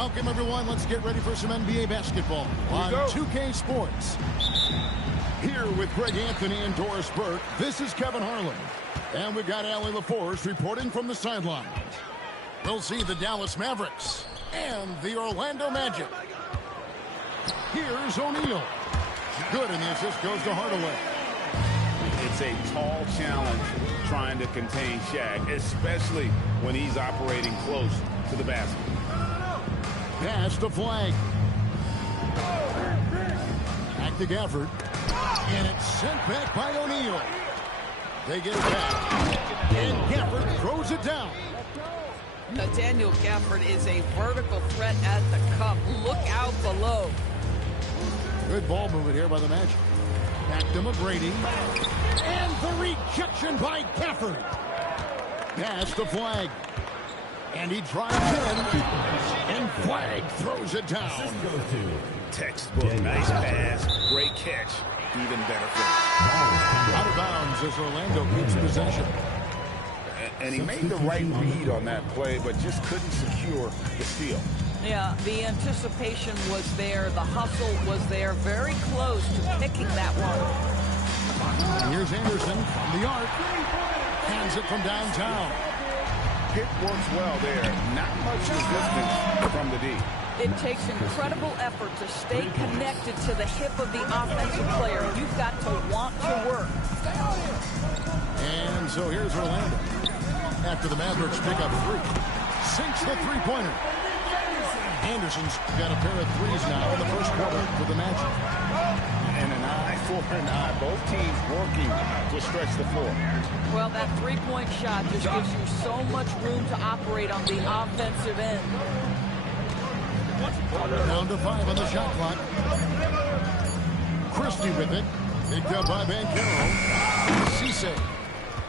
Welcome, everyone. Let's get ready for some NBA basketball on 2K Sports. Here with Greg Anthony and Doris Burke, this is Kevin Harlan. And we've got Allie LaForce reporting from the sidelines. We'll see the Dallas Mavericks and the Orlando Magic. Here's O'Neal. Good, and the assist goes to Hardaway. It's a tall challenge trying to contain Shaq, especially when he's operating close to the basket. Pass to Flag. Back to Gafford. And it's sent back by O'Neal. They get it back. And Gafford throws it down. Daniel Gafford is a vertical threat at the cup. Look out below. Good ball movement here by the Magic. Back to McGrady. And the rejection by Gafford. Pass to Flag. And he drives in. And Flag throws it down. Textbook, nice pass, great catch, even better finish. Out of bounds as Orlando keeps possession. And he made the right read on that play, but just couldn't secure the steal. Yeah, the anticipation was there. The hustle was there. Very close to picking that one. And here's Anderson from the arc. Hands it from downtown. Pick works well there. Not much resistance from the D. It takes incredible effort to stay connected to the hip of the offensive player. You've got to want to work. And so here's Orlando. After the Mavericks pick up three. Sinks the three-pointer. Anderson's got a pair of threes now in the first quarter for the Magic. And an eye for an eye. Both teams working to stretch the floor. Well, that three-point shot just gives you so much room to operate on the offensive end. Down to 5 on the shot clock. Christie with it. Picked up by Banchero. Cisse.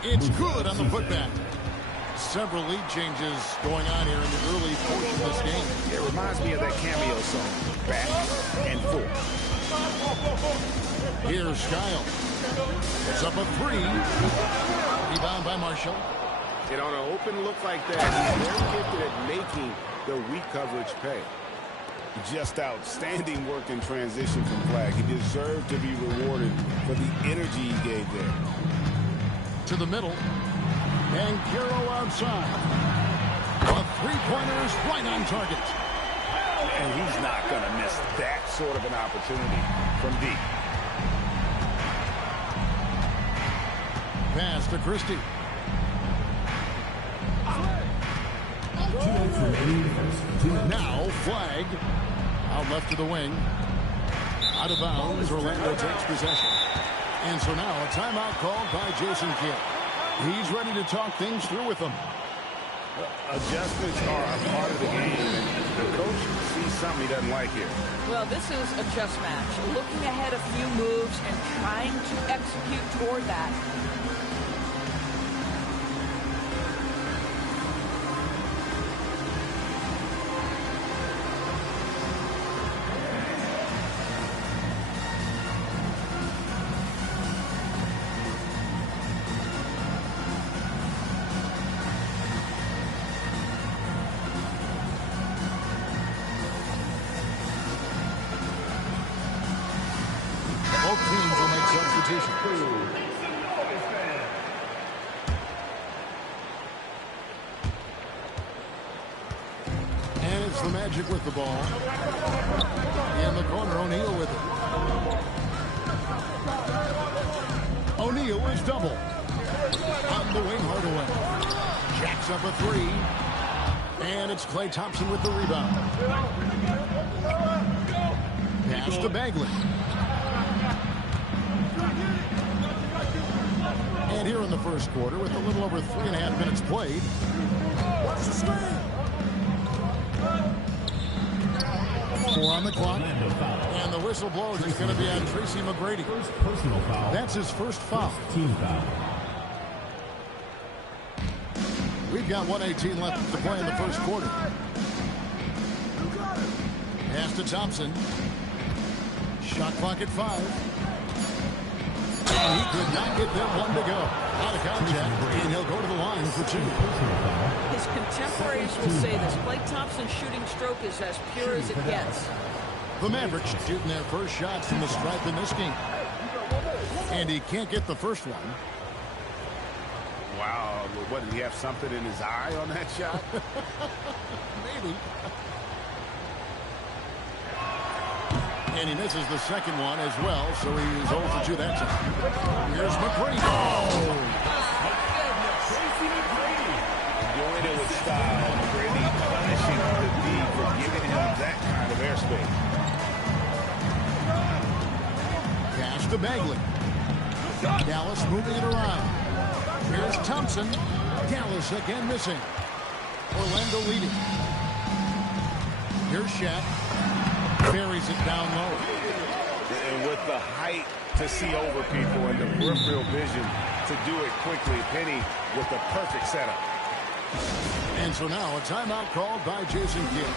It's good on the putback. Several lead changes going on here in the early portion of this game. It reminds me of that cameo song, Back and Forth. Here's Skyle. It's up a three. Rebound by Marshall. And on an open look like that, he's very gifted at making the weak coverage pay. Just outstanding work in transition from Flag. He deserved to be rewarded for the energy he gave there. To the middle. And Banchero outside. A three-pointer is right on target. And he's not going to miss that sort of an opportunity from deep. Pass to Christie. Now Flag. Out left to the wing. Out of bounds. Orlando takes possession. And so now a timeout called by Jason Kidd. He's ready to talk things through with them. Adjustments are a part of the game, and the coach sees something he doesn't like here. Well, this is a chess match. Looking ahead a few moves and trying to execute toward that. Both teams will make substitutions. And it's the Magic with the ball. In the corner, O'Neal with it. O'Neal is double. On the wing, Hardaway. Jacks up a three. And it's Klay Thompson with the rebound. Pass to Bagley. And here in the first quarter, with a little over 3.5 minutes played. Watch the screen. 4 on the clock. And the whistle blows. It's going to be on Tracy McGrady. That's his first foul. Team foul. We've got 1:18 left to play in the first quarter. Pass to Thompson. Shot clock at 5. And he could not get them one to go. Out of contact, and he'll go to the line for 2. His His contemporaries will say this. Klay Thompson's shooting stroke is as pure as it gets. The Mavericks shooting their first shot from the stripe in this game. And he can't get the first one. Wow, what, did he have something in his eye on that shot? Maybe. And he misses the second one as well, so he's 0 for 2 that time. Here's McGrady. Oh! Doing it with style. McGrady punishing the D for giving him that kind of airspace. Pass to Bagley. Dallas moving it around. Here's Thompson. Dallas again missing. Orlando leading. Here's Shaq. Buries it down low. And with the height to see over people and the peripheral vision to do it quickly, Penny with the perfect setup. And so now a timeout called by Jason Kidd.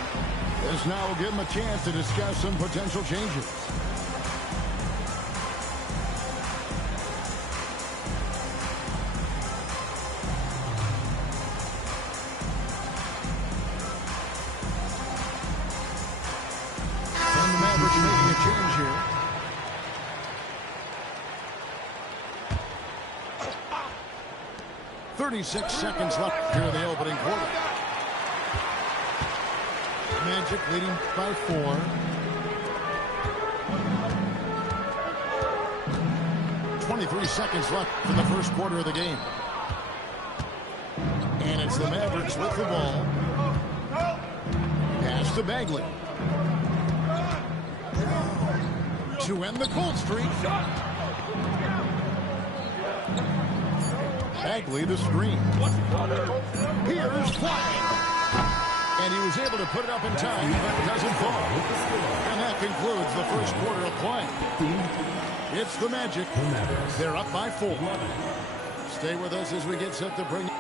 This now will give him a chance to discuss some potential changes. Making a change here. "36 seconds left here in the opening quarter. Magic leading by 4. 23 seconds left in the first quarter of the game. And it's the Mavericks with the ball. Pass to Bagley. To end the cold streak. Bagley the screen. Here's Flag. And he was able to put it up in time, but it doesn't fall. And that concludes the first quarter of play. It's the Magic. They're up by 4. Stay with us as we get set to bring...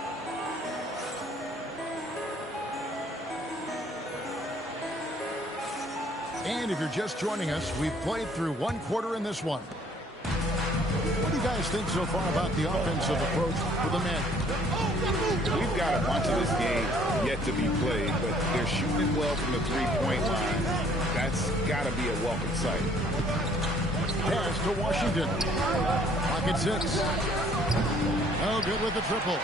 And if you're just joining us, we've played through one quarter in this one. What do you guys think so far about the offensive approach for the Magic? We've got a bunch of this game yet to be played, but they're shooting well from the three-point line. That's got to be a welcome sight. Pass to Washington. Pocket 6. Oh, good with the triple.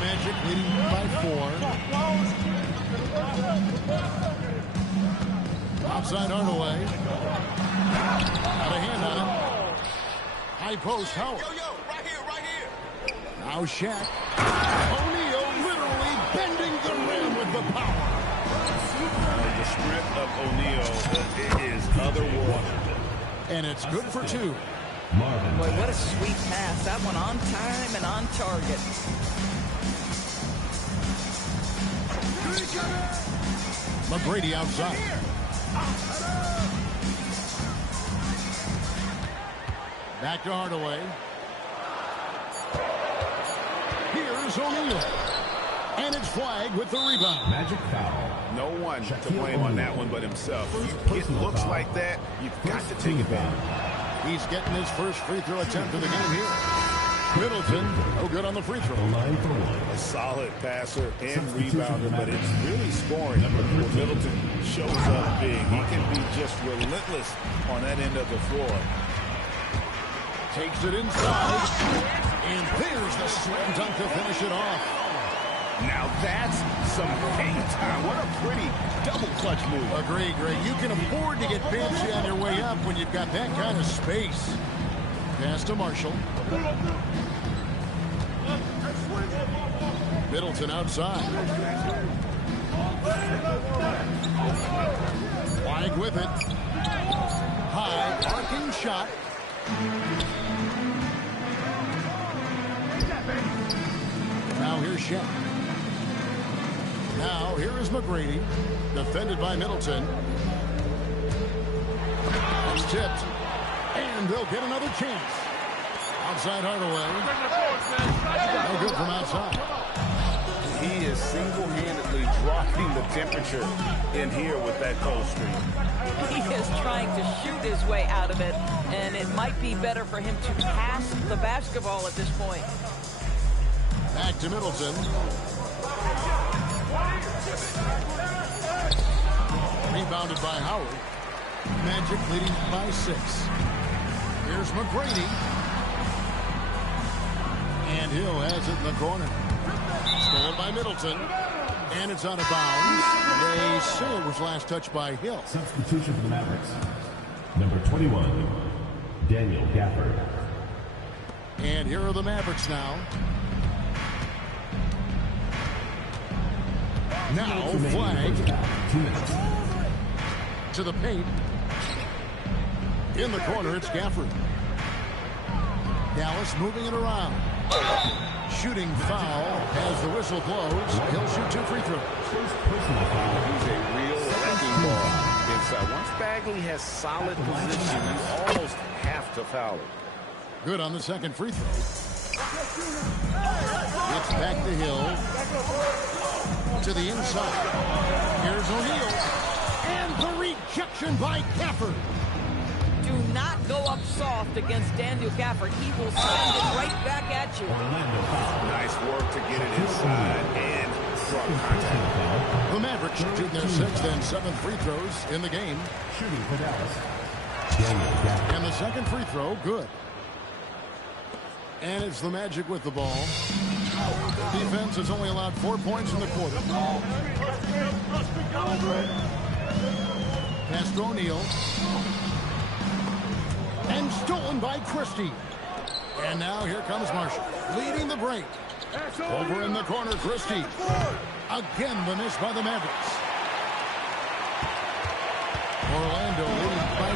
Magic leading by 4. Outside Hardaway. Got a hand on him. High post, Howard. Right here. Now Shaq. O'Neal literally bending the rim with the power. The strength of O'Neal is otherworldly. And it's good for 2. Boy, what a sweet pass. That one on time and on target. McGrady outside. Back to Hardaway. Here's O'Neal. And it's Flag with the rebound. Magic foul. No one to blame on that one but himself. You get looks like that, you've got to take advantage. He's getting his first free throw attempt of the game here. Middleton, no good on the free throw. A solid passer and rebounder, but it's really scoring where Middleton shows up big. He can be just relentless on that end of the floor. Takes it inside. And there's the slam dunk to finish it off. Now that's some hang time. What a pretty double clutch move. Agree, Greg. You can afford to get fancy on your way up when you've got that kind of space. Pass to Marshall. Middleton outside. Flag with it. High, arcing shot. Now here's Shaq. Now here is McGrady. Defended by Middleton. It's tipped. And they'll get another chance. Outside Hardaway. No good from outside. He is single-handedly dropping the temperature in here with that cold streak. He is trying to shoot his way out of it, and it might be better for him to pass the basketball at this point. Back to Middleton. Rebounded by Howard. Magic leading by 6. Here's McGrady. And Hill has it in the corner. Stolen by Middleton. And it's out of bounds. They say it was last touched by Hill. Substitution for the Mavericks. Number 21, Daniel Gafford. And here are the Mavericks now. Now flag to the paint. In the corner, it's Gafford. Dallas moving it around. Shooting foul as the whistle blows. He'll shoot 2 free throws. He's a real wrecking ball inside. Once Bagley has solid position, you almost have to foul it. Good on the second free throw. It's back to Hill. To the inside. Here's O'Neal. And the rejection by Gafford. Do not go up soft against Daniel Gafford. He will send it right back at you. Nice work to get it inside and draw contact. The Mavericks shooting their 6th and 7th free throws in the game. Shooting for Dallas. And the second free throw, good. And it's the Magic with the ball. Defense has only allowed 4 points in the quarter. Pass to O'Neal. And stolen by Christie. And now here comes Marshall, leading the break. Over in the corner, Christie. Again, the miss by the Mavericks. Orlando leading by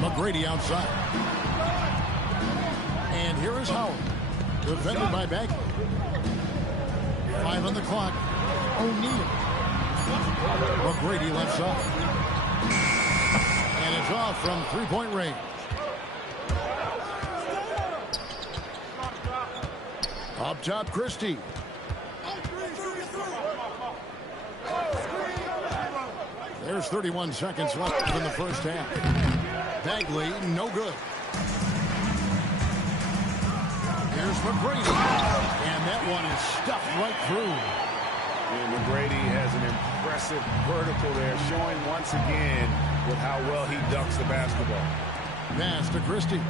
4. McGrady outside. And here is Howard. Defended by Bagley. 5 on the clock. O'Neal. McGrady left side. And it's off from 3-point range. Up top, Christie. There's 31 seconds left in the first half. Bagley, no good. Here's McGrady. And that one is stuffed right through. And McGrady has an impressive vertical there, showing once again with how well he ducks the basketball. Pass to Christie.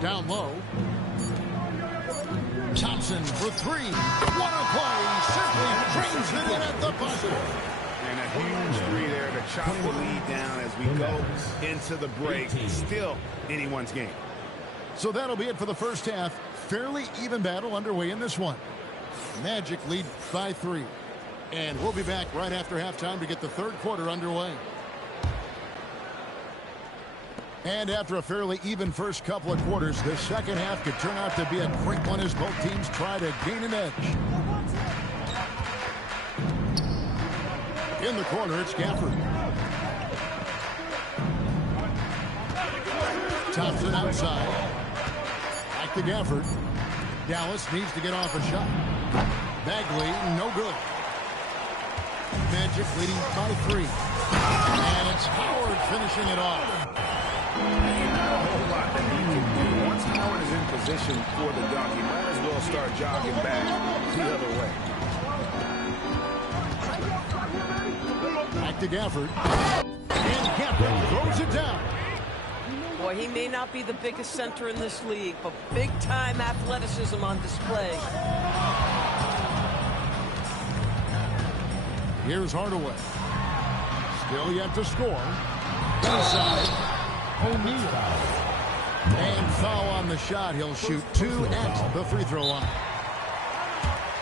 Down low. Thompson for 3. What a play. Simply drains it in at the buzzer. And a huge 3 there to chop the lead down as we go into the break. Still anyone's game. So that'll be it for the first half. Fairly even battle underway in this one. Magic lead by 3. And we'll be back right after halftime to get the third quarter underway. And after a fairly even first couple of quarters, the second half could turn out to be a great one as both teams try to gain an edge. In the corner, it's Gafford. Thompson outside. Back to Gafford. Dallas needs to get off a shot. Bagley, no good. Magic leading by 3. And it's Howard finishing it off. Not a whole lot that he can do. Once Howard is in position for the dunk, he might as well start jogging back the other way. Back to Gafford. And Gafford throws it down. Boy, he may not be the biggest center in this league, but big-time athleticism on display. Here's Hardaway. Still yet to score. Inside. O'Neal. And foul on the shot. He'll shoot 2 at the free throw line.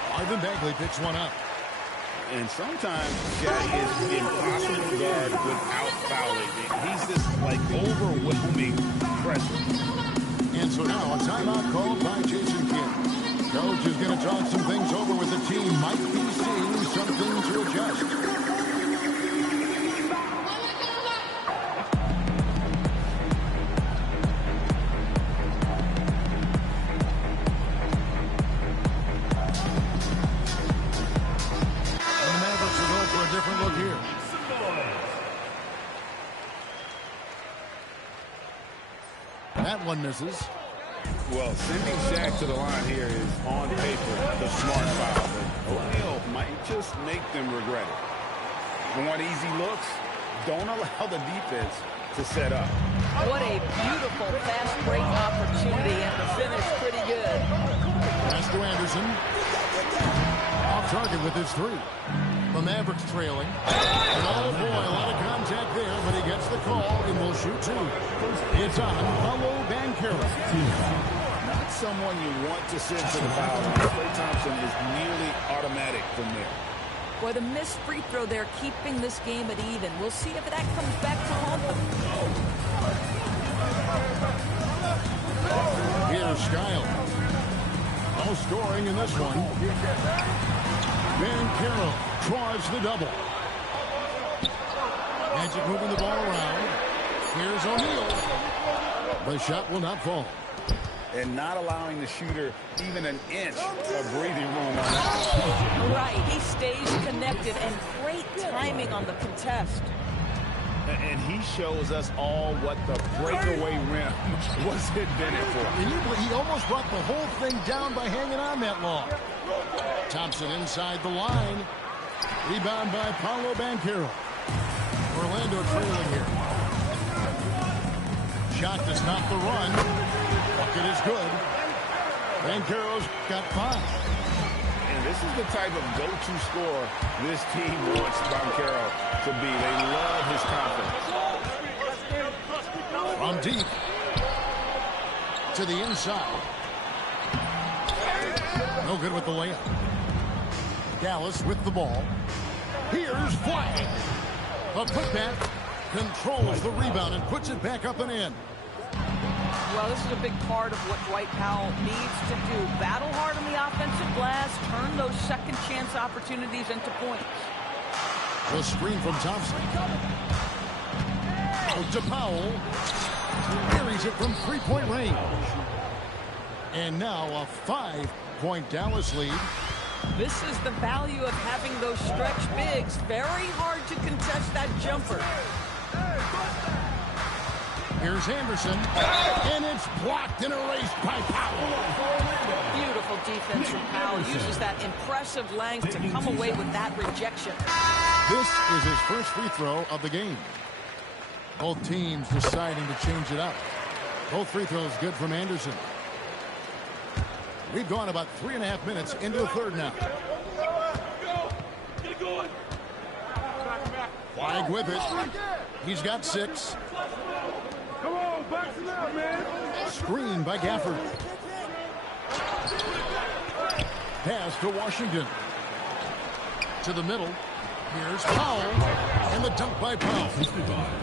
Marvin Bagley picks one up. And sometimes that is impossible to guard without fouling. He's just like overwhelming pressure. And so now a timeout called by Jason Kidd. Coach is going to talk some things over with the team. Might be seeing something to adjust. That one misses. Well, sending Shaq to the line here is on paper the smart foul, but O'Neal might just make them regret it. And want easy looks? Don't allow the defense to set up. What a beautiful fast break opportunity, and the finish pretty good. Pass to Anderson. Off target with his three. The Mavericks trailing. And oh boy, a lot of contact there, but he gets the call and will shoot two. It's on Paolo Banchero. Not someone you want to send to the foul line. Klay Thompson is nearly automatic from there. Boy, the missed free throw there, keeping this game at even. We'll see if that comes back to haunt them. Here's Skiles. No scoring in this one. Banchero draws the double. Magic moving the ball around. Here's O'Neal. The shot will not fall. And not allowing the shooter even an inch of breathing room on Right, he stays connected, and great timing on the contest. And he shows us all what the breakaway rim was invented for. Can you believe he almost brought the whole thing down by hanging on that long? Thompson inside the line. Rebound by Paolo Banchero. Orlando trailing here. Shot to stop the run. Bucket is good. Banchero's got 5. And this is the type of go-to scorer this team wants Banchero to be. They love his confidence. From deep. To the inside. No good with the layup. Dallas with the ball. Here's Flag. The putback controls the rebound and puts it back up and in. Well, this is a big part of what Dwight Powell needs to do. Battle hard on the offensive glass, turn those second chance opportunities into points. The screen from Thompson. Out to Powell. Carries it from three-point range. And now a 5-point Dallas lead. This is the value of having those stretch bigs. Very hard to contest that jumper. Here's Anderson. And it's blocked and erased by Powell. Beautiful defense from Powell. Uses that impressive length to come away with that rejection. This is his first free throw of the game. Both teams deciding to change it up. Both free throws good from Anderson. We've gone about 3.5 minutes into the third now. Flag with it. He's got 6. Come on, box it out, man. Screen by Gafford. Pass to Washington. To the middle. Here's Powell. And the dunk by Powell.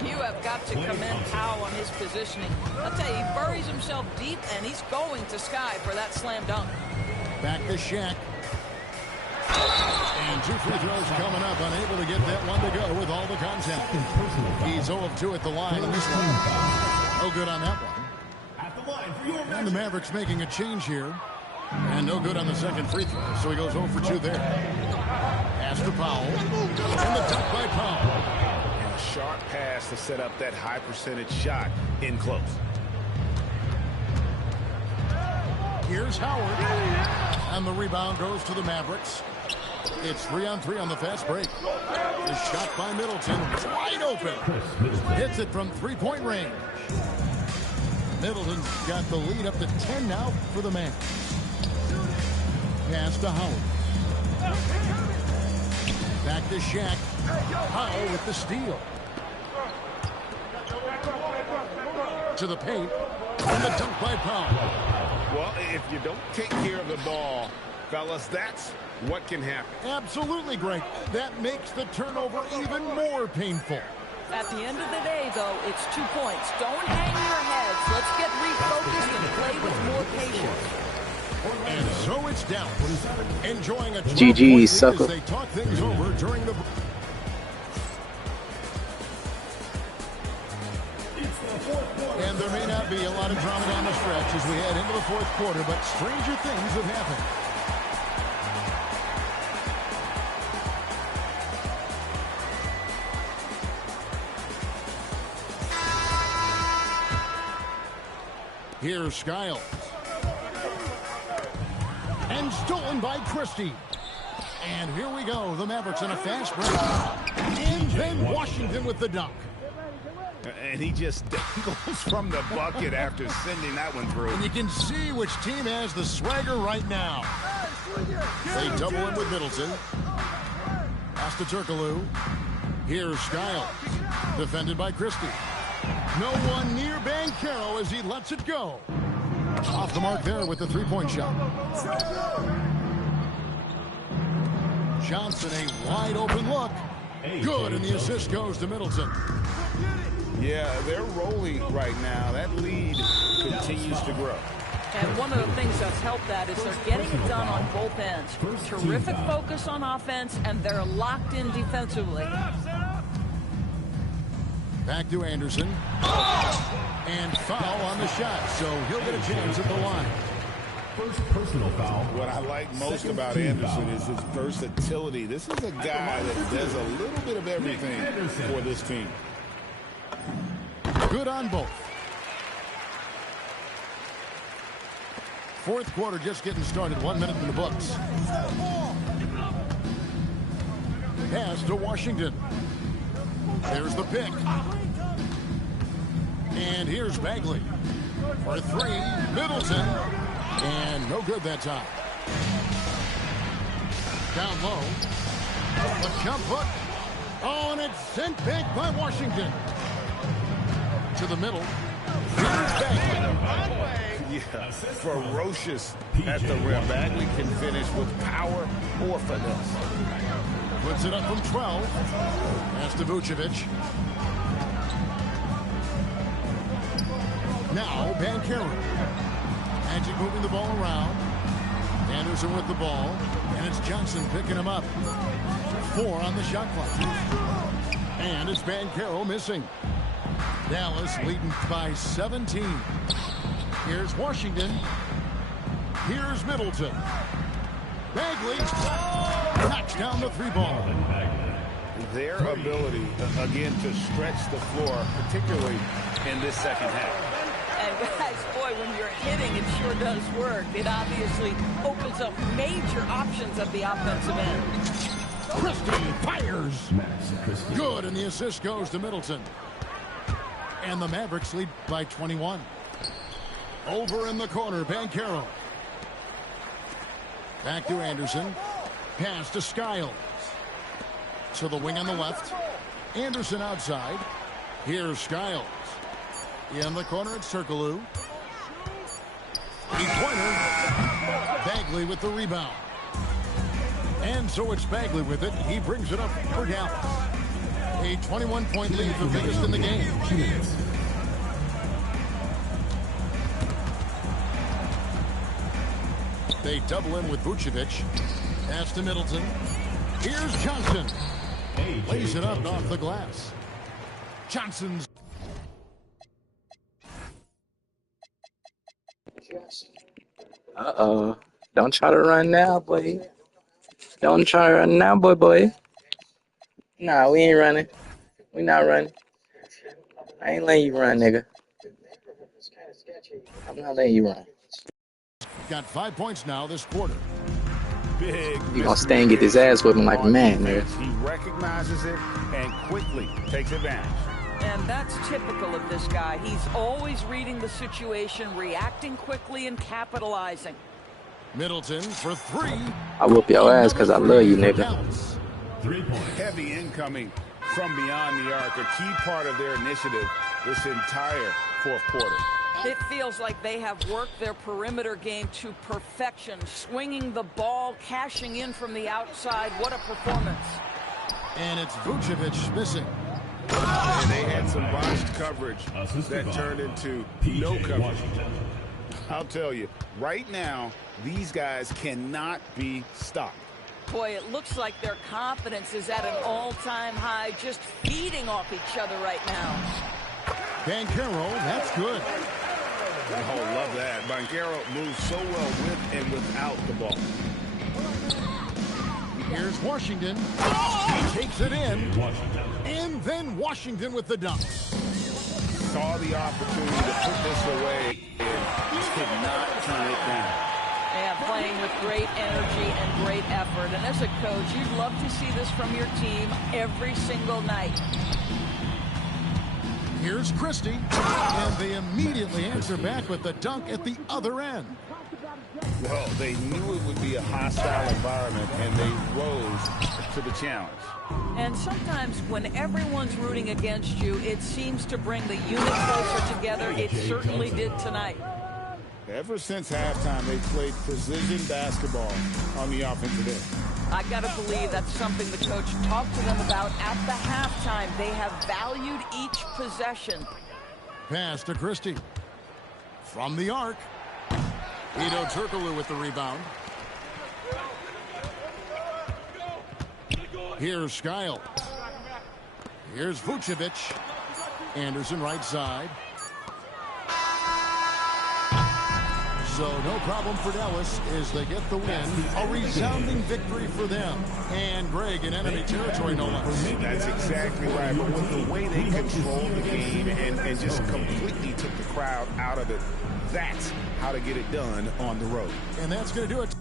You have got to commend Powell on his positioning. I'll tell you, he buries himself deep, and he's going to Sky for that slam dunk. Back to Shaq. And 2 free throws coming up. Unable to get that one to go with all the contact. He's 0 of 2 at the line in this one. No good on that one. And the Mavericks making a change here. And no good on the second free throw. So he goes 0 for 2 there. Pass to Powell. And the dunk by Powell. And a sharp pass to set up that high percentage shot in close. Here's Howard. And the rebound goes to the Mavericks. It's 3-on-3 on the fast break. The shot by Middleton. Wide open. Hits it from three-point range. Middleton's got the lead up to 10 now for the man. Pass to Howard. Back to Shaq. Powell with the steal. To the paint. And the dunk by Powell. Well, if you don't take care of the ball, fellas, that's what can happen. Absolutely, Greg. That makes the turnover even more painful. At the end of the day, though, it's 2 points. Don't hang your heads. Let's get refocused and play with more patience. And so it's down. Enjoying a GG, sucker. as they talk things over during the... And there may not be a lot of drama down the stretch as we head into the fourth quarter, but stranger things have happened. Here's Skiles. And stolen by Christie. And here we go. The Mavericks in a fast break. And then Washington with the dunk. And he just goes from the bucket after sending that one through. And you can see which team has the swagger right now. They double in with Middleton. Pass to Turkoglu. Here's Skiles. Defended by Christie. No one near Banchero as he lets it go. Off the mark there with the three-point shot. Johnson, a wide-open look. Good, and the assist goes to Middleton. Yeah, they're rolling right now. That lead continues to grow. And one of the things that's helped that is they're getting it done on both ends. Terrific focus on offense, and they're locked in defensively. Back to Anderson. And foul on the shot, so he'll get a chance at the line. First personal foul. What I like most about Anderson is his versatility. This is a guy that does a little bit of everything for this team. Good on both. Fourth quarter just getting started. 1 minute in the books. Pass to Washington. There's the pick. And here's Bagley. For three, Middleton. And no good that time. Down low. A jump hook. Oh, and it's sent back by Washington. To the middle. Here's Bagley. Yeah, ferocious at the rim. Bagley can finish with power or finesse. Puts it up from 12. Pass to Vucevic. Now Banchero. Magic moving the ball around. Anderson with the ball. And it's Johnson picking him up. 4 on the shot clock. And it's Banchero missing. Dallas leading by 17. Here's Washington. Here's Middleton. Bagley knocks down the three ball. Their ability, again, to stretch the floor, particularly in this second half. And guys, boy, when you're hitting, it sure does work. It obviously opens up major options at the offensive end. Christie fires. Good, and the assist goes to Middleton. And the Mavericks lead by 21. Over in the corner, Banchero. Back to Anderson. Pass to Skiles. To the wing on the left. Anderson outside. Here's Skiles. In the corner, it's Turkoglu. Three-pointer. Bagley with the rebound. And so it's Bagley with it. He brings it up for Dallas. A 21-point lead, the biggest in the game. 2 minutes. They double in with Vucevic. Pass to Middleton. Here's Johnson. Lays it up off the glass. Johnson's. Uh-oh. Don't try to run now, boy. Don't try to run now, boy. Nah, we ain't running. We not running. I ain't letting you run, nigga. I'm not letting you run. Got 5 points now this quarter. Big. You gonna stay and get his ass whipping like a man, nigga. He recognizes it and quickly takes advantage. And that's typical of this guy. He's always reading the situation, reacting quickly, and capitalizing. Middleton for three. I whoop your ass because I love you, nigga. 3 points. Heavy incoming from beyond the arc, a key part of their initiative this entire fourth quarter. It feels like they have worked their perimeter game to perfection, swinging the ball, cashing in from the outside. What a performance. And it's Vucevic missing. And they had some botched coverage that turned into no coverage. I'll tell you, right now, these guys cannot be stopped. Boy, it looks like their confidence is at an all-time high, just feeding off each other right now. Banchero, that's good. Oh, love that. Banchero moves so well with and without the ball. Here's Washington. He takes it in. And then Washington with the dunk. Saw the opportunity to put this away. with great energy and great effort. And as a coach, you'd love to see this from your team every single night. Here's Christie, and they immediately answer back with the dunk at the other end. Well, they knew it would be a hostile environment, and they rose to the challenge. And sometimes when everyone's rooting against you, it seems to bring the unit closer together. It certainly did tonight. Ever since halftime, they've played precision basketball on the offensive end. I got to believe that's something the coach talked to them about at the halftime. They have valued each possession. Pass to Christie. From the arc. Ito Turkoglu with the rebound. Here's Skyle. Here's Vucevic. Anderson right side. So no problem for Dallas as they get the win. A resounding victory for them. And Greg in enemy territory, no less. That's exactly right. But with the way they controlled the game and just completely took the crowd out of it, that's how to get it done on the road. And that's going to do it.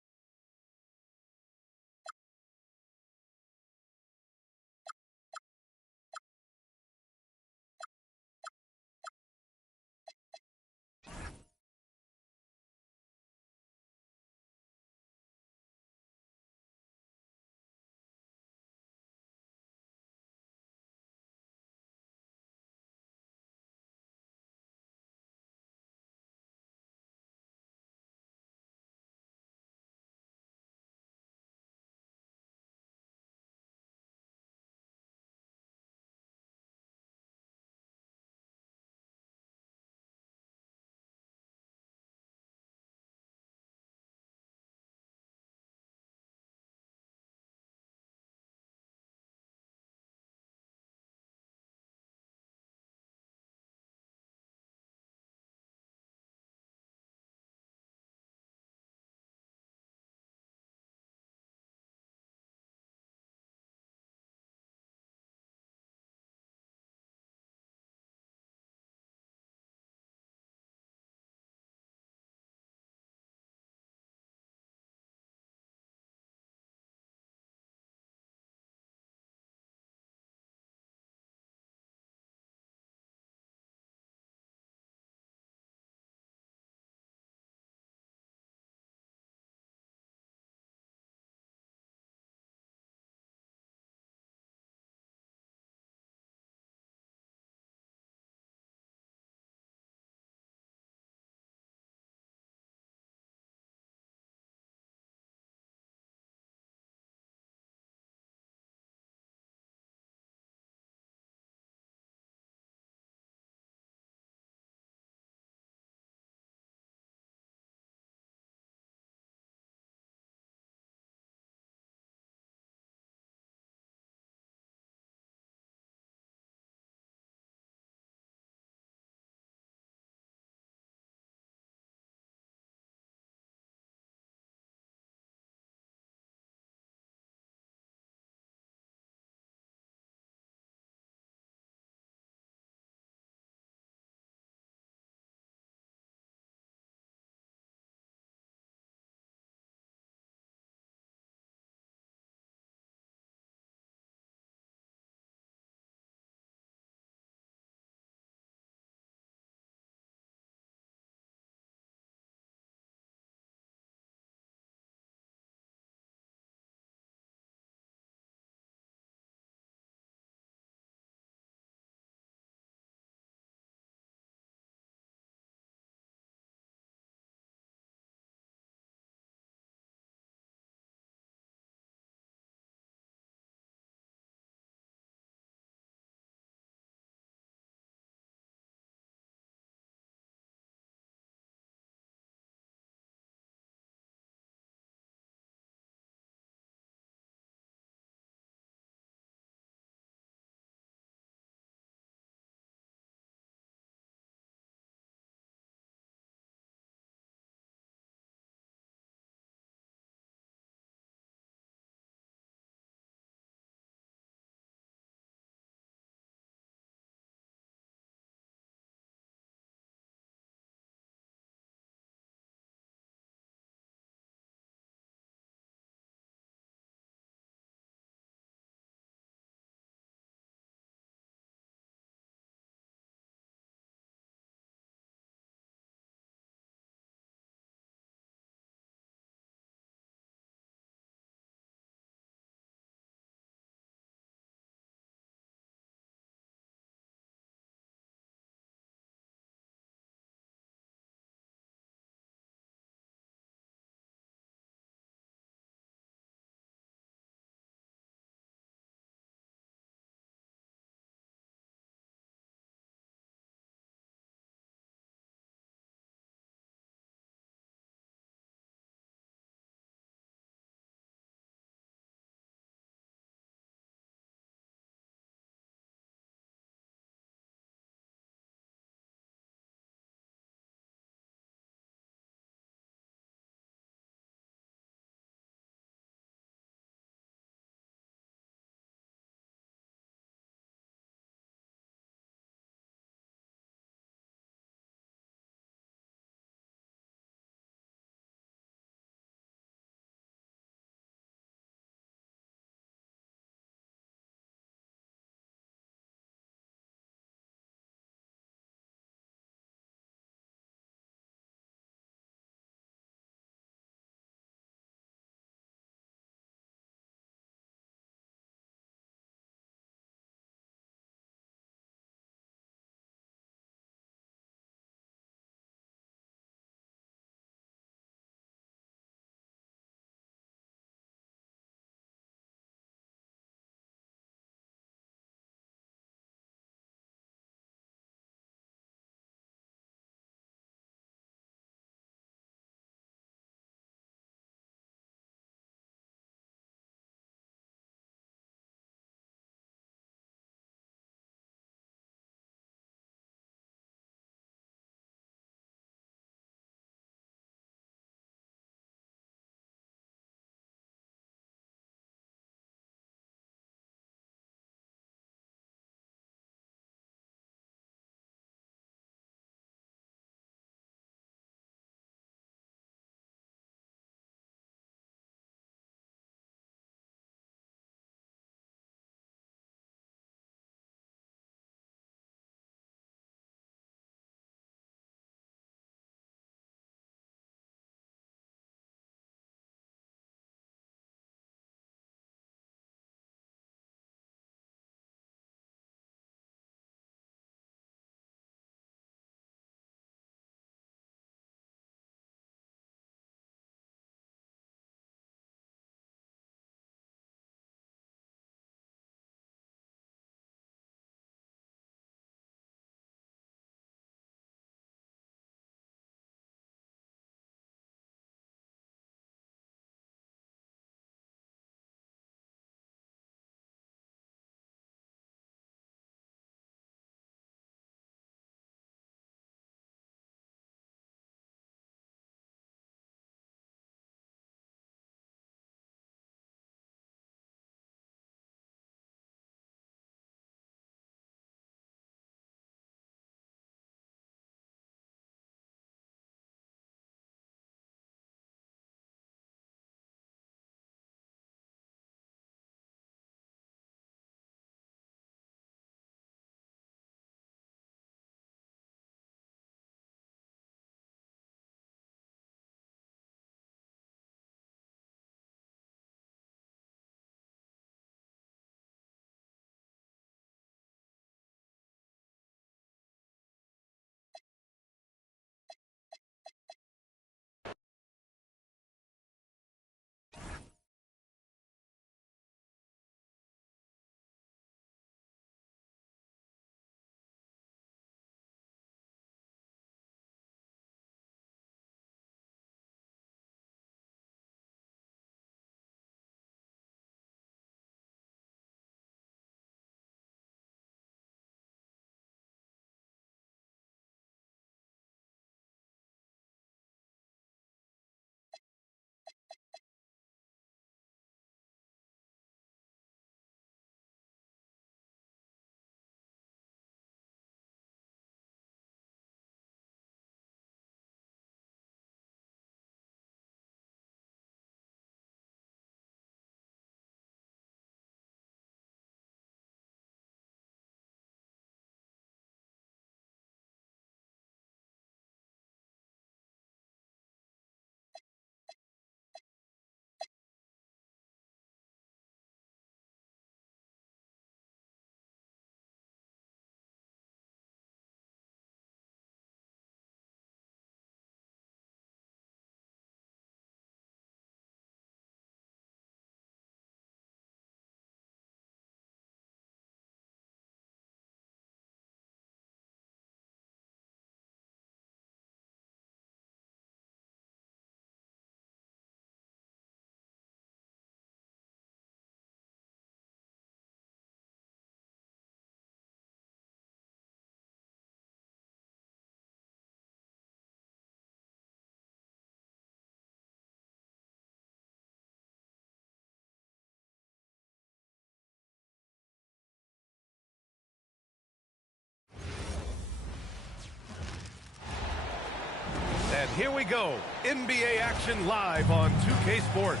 here we go. NBA action live on 2K Sports.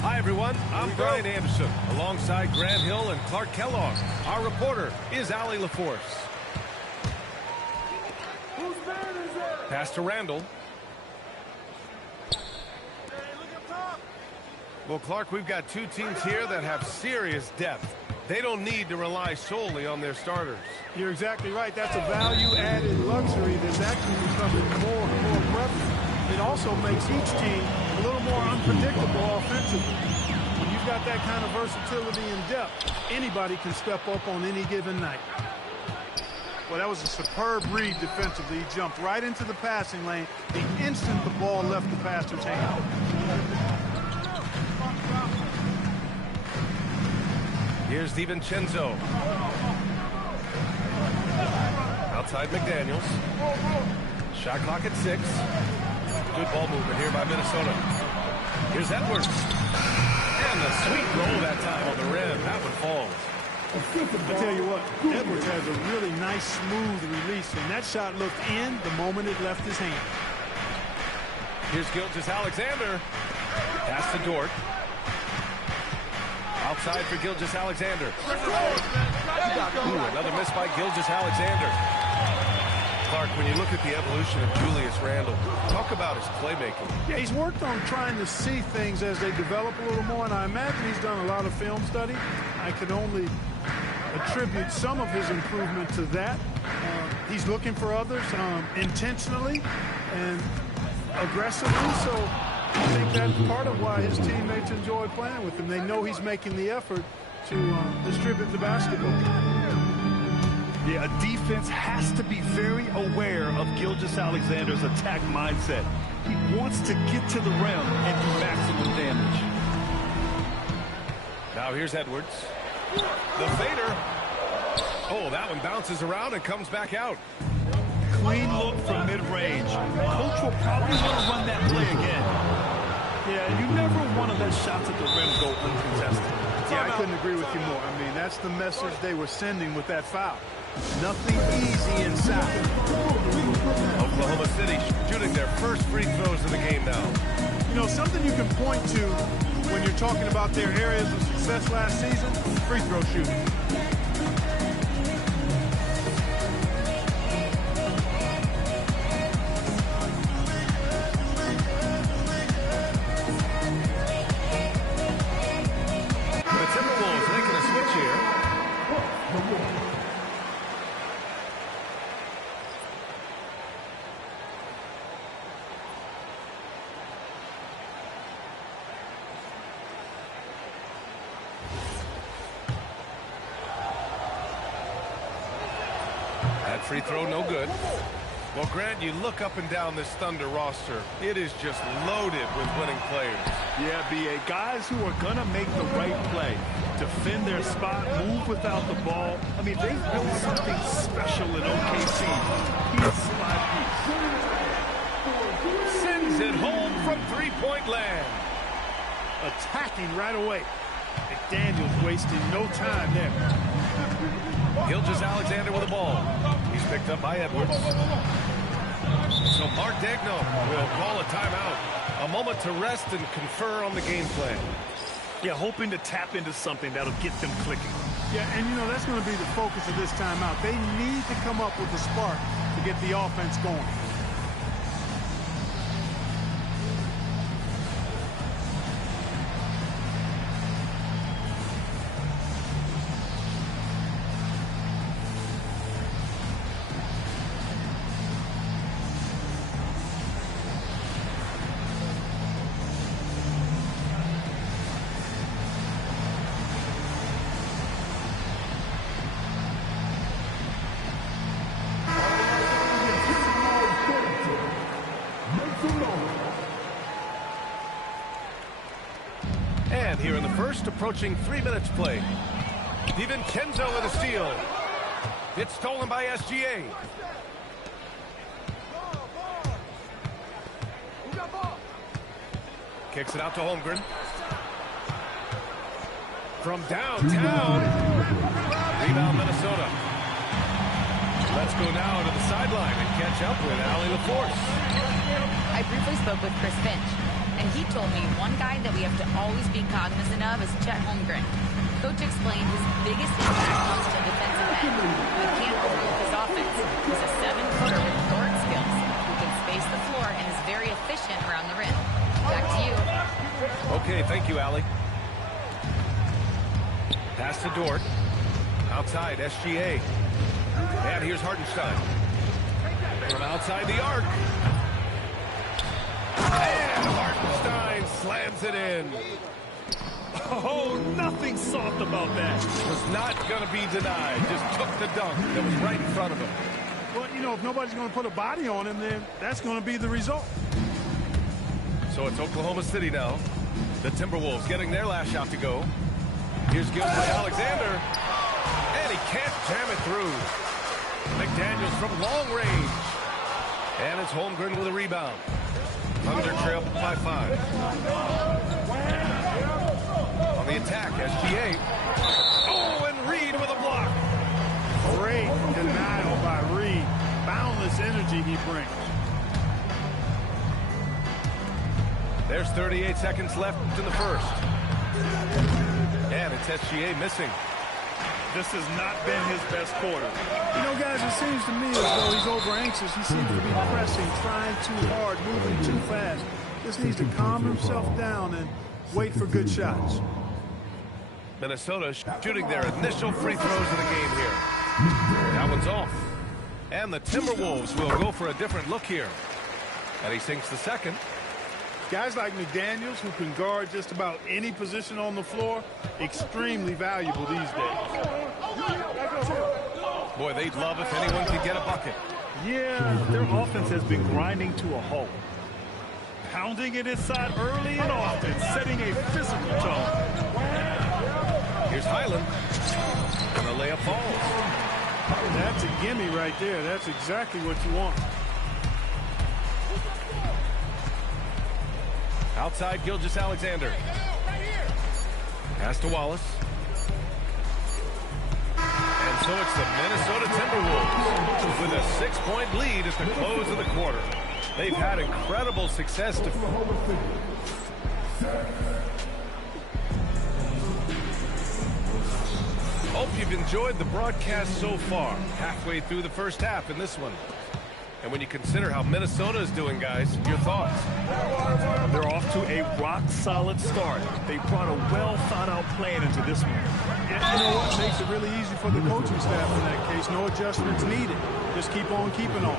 Hi, everyone. I'm Brian Anderson, alongside Grant Hill and Clark Kellogg. Our reporter is Allie LaForce. Pass to Randall. Well, Clark, we've got two teams here that have serious depth. They don't need to rely solely on their starters. You're exactly right. That's a value-added luxury that's actually becoming more and more prevalent. It also makes each team a little more unpredictable offensively. When you've got that kind of versatility and depth, anybody can step up on any given night. Well, that was a superb read defensively. He jumped right into the passing lane the instant the ball left the passer's hand. Here's DiVincenzo. Outside McDaniels. Shot clock at 6. Good ball movement here by Minnesota. Here's Edwards. And the sweet roll that time on the rim. That one falls. I tell you what, Edwards has a really nice, smooth release, and that shot looked in the moment it left his hand. Here's Gilgeous-Alexander. Pass to Dort. Outside for Gilgeous-Alexander. Another miss by Gilgeous-Alexander. Clark, when you look at the evolution of Julius Randle, talk about his playmaking. Yeah, he's worked on trying to see things as they develop a little more, and I imagine he's done a lot of film study. I can only attribute some of his improvement to that. He's looking for others intentionally and aggressively, so I think that's part of why his teammates enjoy playing with him. They know he's making the effort to distribute the basketball. Yeah, a defense has to be very aware of Gilgeous-Alexander's attack mindset. He wants to get to the rim and do maximum damage. Now here's Edwards. The fader. Oh, that one bounces around and comes back out. Clean look from mid-range. Coach will probably want to run that play again. Yeah, you never want to let shots at the rim go uncontested. Yeah, I couldn't agree with you more. I mean, that's the message they were sending with that foul. Nothing easy inside. Oklahoma City shooting their first free throws of the game now. You know, something you can point to when you're talking about their areas of success last season, free throw shooting. The Timberwolves making a switch here. That free throw no good. Well, Grant, you look up and down this Thunder roster. It is just loaded with winning players. Yeah, B.A. Guys who are going to make the right play, defend their spot, move without the ball. I mean, they've built something special in OKC. He's spot piece. Sends it home from three-point land. Attacking right away. McDaniels wasting no time there. Gilgeous-Alexander with the ball. He's picked up by Edwards. So Mark Degno will call a timeout. A moment to rest and confer on the game plan. Yeah, hoping to tap into something that'll get them clicking. Yeah, and you know, that's going to be the focus of this timeout. They need to come up with a spark to get the offense going. And here in the first, approaching 3 minutes play. DiVincenzo with a steal. It's stolen by SGA. Kicks it out to Holmgren. From downtown. Rebound Minnesota. Let's go now to the sideline and catch up with Allie LaForce. I briefly spoke with Chris Finch, and he told me one guy that we have to always be cognizant of is Chet Holmgren. Coach explained his biggest impact comes to defensive end. We can't overlook his offense. He's a 7-footer with guard skills who can space the floor and is very efficient around the rim. Back to you. Okay, thank you, Allie. Pass to Dort. Outside, SGA. And here's Hartenstein. From outside the arc. And Hartenstein slams it in. Oh, nothing soft about that. Was not going to be denied. Just took the dunk that was right in front of him. Well, you know, if nobody's going to put a body on him, then that's going to be the result. So it's Oklahoma City now. The Timberwolves getting their last shot to go. Here's Gilgeous-Alexander. And he can't jam it through. McDaniels from long range. And it's Holmgren with a rebound. Thunder trail by 5. On the attack, SGA. Oh, and Reed with a block. Great denial by Reed. Boundless energy he brings. There's 38 seconds left in the first. And it's SGA missing. This has not been his best quarter. You know, guys, it seems to me as though he's over-anxious. He seems to be pressing, trying too hard, moving too fast. Just needs to calm himself down and wait for good shots. Minnesota shooting their initial free throws of the game here. That one's off. And the Timberwolves will go for a different look here. And he sinks the second. Guys like McDaniels, who can guard just about any position on the floor, extremely valuable these days. Boy, they'd love if anyone could get a bucket. Yeah, their offense has been grinding to a halt. Pounding it inside early and often, setting a physical tone. Here's Highland. And the layup falls. That's a gimme right there. That's exactly what you want. Outside, Gilgeous-Alexander. Pass to Wallace. And so it's the Minnesota Timberwolves with a 6-point lead at the close of the quarter. They've had incredible success. Hope you've enjoyed the broadcast so far. Halfway through the first half in this one. And when you consider how Minnesota is doing, guys, your thoughts? They're off to a rock-solid start. They brought a well-thought-out plan into this one. And you know what? Makes it really easy for the coaching staff in that case. No adjustments needed. Just keep on keeping on.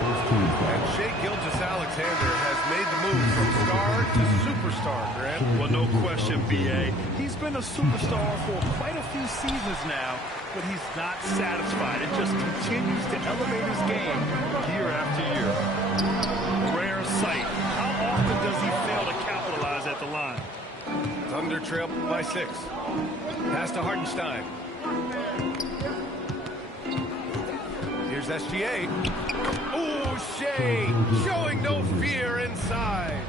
And Shai Gilgeous-Alexander has made the move from star to superstar, Grant. Well, no question, B.A. He's been a superstar for quite a few seasons now, but he's not satisfied. It just continues to elevate his game year after year. Rare sight. How often does he fail to capitalize at the line? Thunder trail by 6. Pass to Hartenstein. Here's SGA. Ooh, Shai showing no fear inside.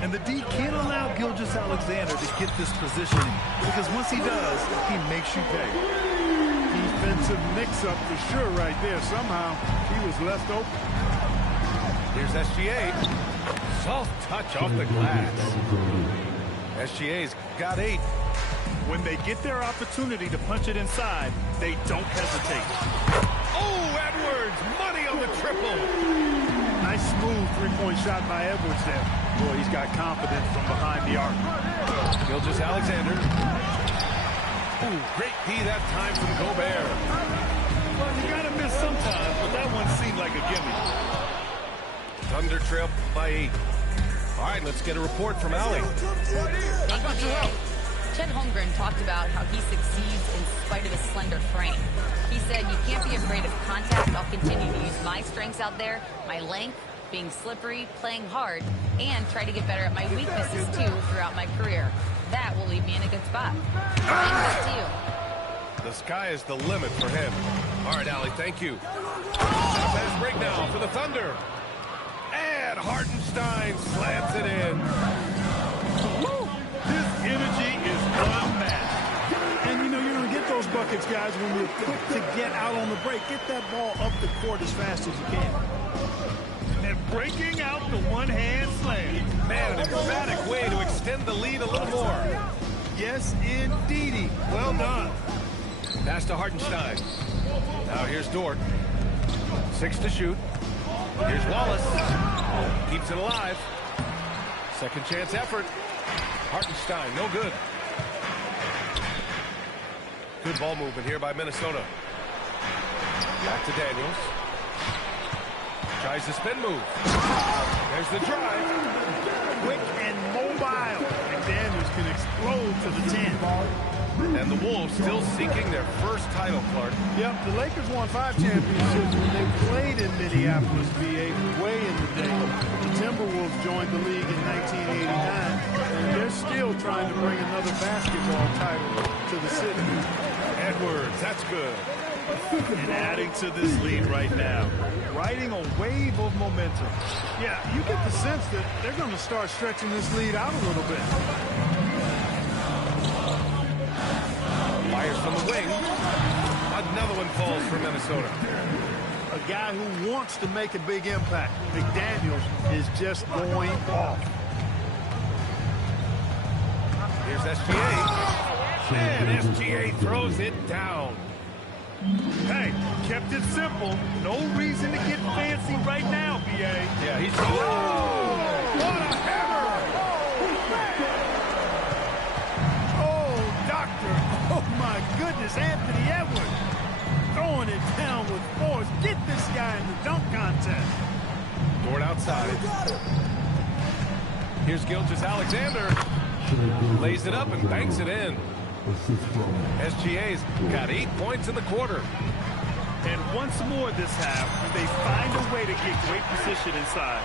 And the D can't allow Gilgeous-Alexander to get this positioning, because once he does, he makes you pay. Defensive mix-up for sure right there. Somehow he was left open. Here's SGA. Soft touch off the glass. SGA's got 8. When they get their opportunity to punch it inside, they don't hesitate. Oh, Edwards, money on the triple. Nice smooth three-point shot by Edwards there. Boy, he's got confidence from behind the arc. Gilgeous-Alexander. Ooh, great D that time from Gobert. Well, you gotta miss sometimes, but that one seemed like a gimme. Thunder trail by 8. All right, let's get a report from Allie. Thank you, Joe. Chet Holmgren talked about how he succeeds in spite of his slender frame. He said, "You can't be afraid of contact. I'll continue to use my strengths out there, my length, being slippery, playing hard, and try to get better at my weaknesses, too, throughout my career. That will leave me in a good spot." Back to you. The sky is the limit for him. All right, Allie, thank you. Fast break now for the Thunder. And Hartenstein slams it in. Woo! His energy is unmatched. And, you know, you're going to get those those buckets, guys, when you're quick to get out on the break. Get that ball up the court as fast as you can. And breaking out the one-hand slam. Man, an emphatic way to extend the lead a little more. Yes, indeedy. Well done. Pass to Hartenstein. Now here's Dort. 6 to shoot. Here's Wallace. Keeps it alive. Second chance effort. Hartenstein, no good. Good ball movement here by Minnesota. Back to Daniels. Tries the spin move. There's the drive. Quick and mobile. McDaniels can explode to the 10. And the Wolves still seeking their first title, Clark. Yep, the Lakers won 5 championships when they played in Minneapolis, VA, way in the day. The Timberwolves joined the league in 1989, and they're still trying to bring another basketball title to the city. Edwards, that's good. And adding to this lead right now. Riding a wave of momentum. Yeah, you get the sense that they're going to start stretching this lead out a little bit. Fires from the wing. Another one falls for Minnesota. A guy who wants to make a big impact. McDaniels is just going off. Here's SGA. And SGA throws it down. Hey, kept it simple. No reason to get fancy right now, BA. Yeah, he's... Oh, what a hammer! Oh, doctor. Oh, my goodness, Anthony Edwards. Throwing it down with force. Get this guy in the dunk contest. Dort outside. Here's Gilgeous-Alexander. Lays it up and banks it in. SGA's got 8 points in the quarter. And once more this half, they find a way to get great position inside.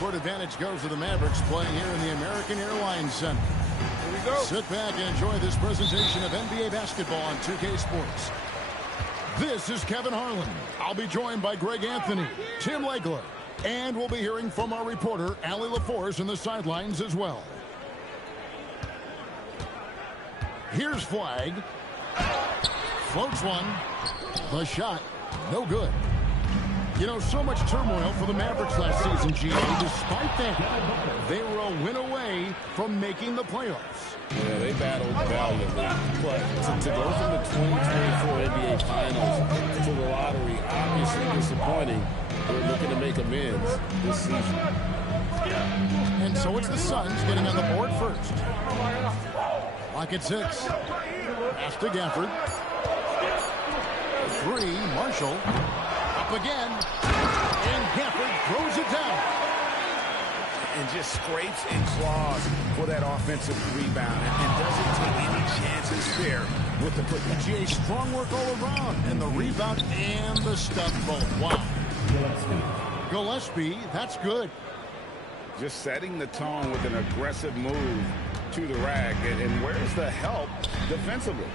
court advantage goes to the Mavericks playing here in the American Airlines Center. Here we go. Sit back and enjoy this presentation of NBA basketball on 2K Sports. This is Kevin Harlan. I'll be joined by Greg Anthony, Tim Legler, and we'll be hearing from our reporter, Allie LaForce, in the sidelines as well. Here's Flag. Floats one. The shot, no good. You know, so much turmoil for the Mavericks last season, GA. Despite that, they were a win away from making the playoffs. Yeah, they battled valiantly. But to go from the 2024 NBA Finals to the lottery, obviously disappointing. They're looking to make amends this season. And so it's the Suns getting on the board first. Lock at 6. Pass to Gafford. 3, Marshall. Up again. And Gafford throws it down. And just scrapes and claws for that offensive rebound and doesn't take any chances there with the putback. GA, strong work all around. And the rebound and the stuff both. Wow. Gillespie, that's good. Just setting the tone with an aggressive move to the rack. And where's the help defensively?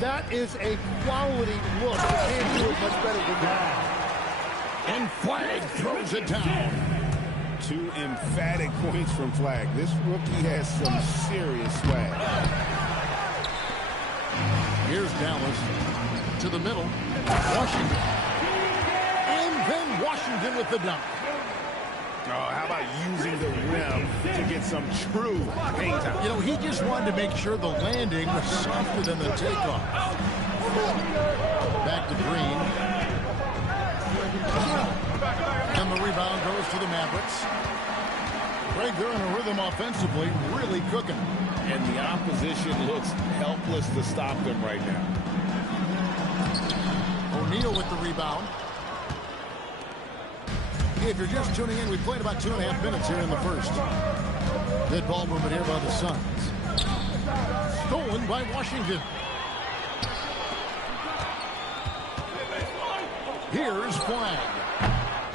That is a quality look. You can't do it much better than that. And Flag throws it down. 2 emphatic points from Flag. This rookie has some serious swag. Here's Dallas to the middle. Washington. And then Washington with the dunk. Oh, how about using the rim to get some true hang time? You know, he just wanted to make sure the landing was softer than the takeoff. Back to Green. And the rebound goes to the Mavericks. Greg, they're in a rhythm offensively, really cooking. And the opposition looks helpless to stop them right now. O'Neal with the rebound. If you're just tuning in, we played about 2.5 minutes here in the first. Good ball movement here by the Suns. Stolen by Washington. Here's Flag.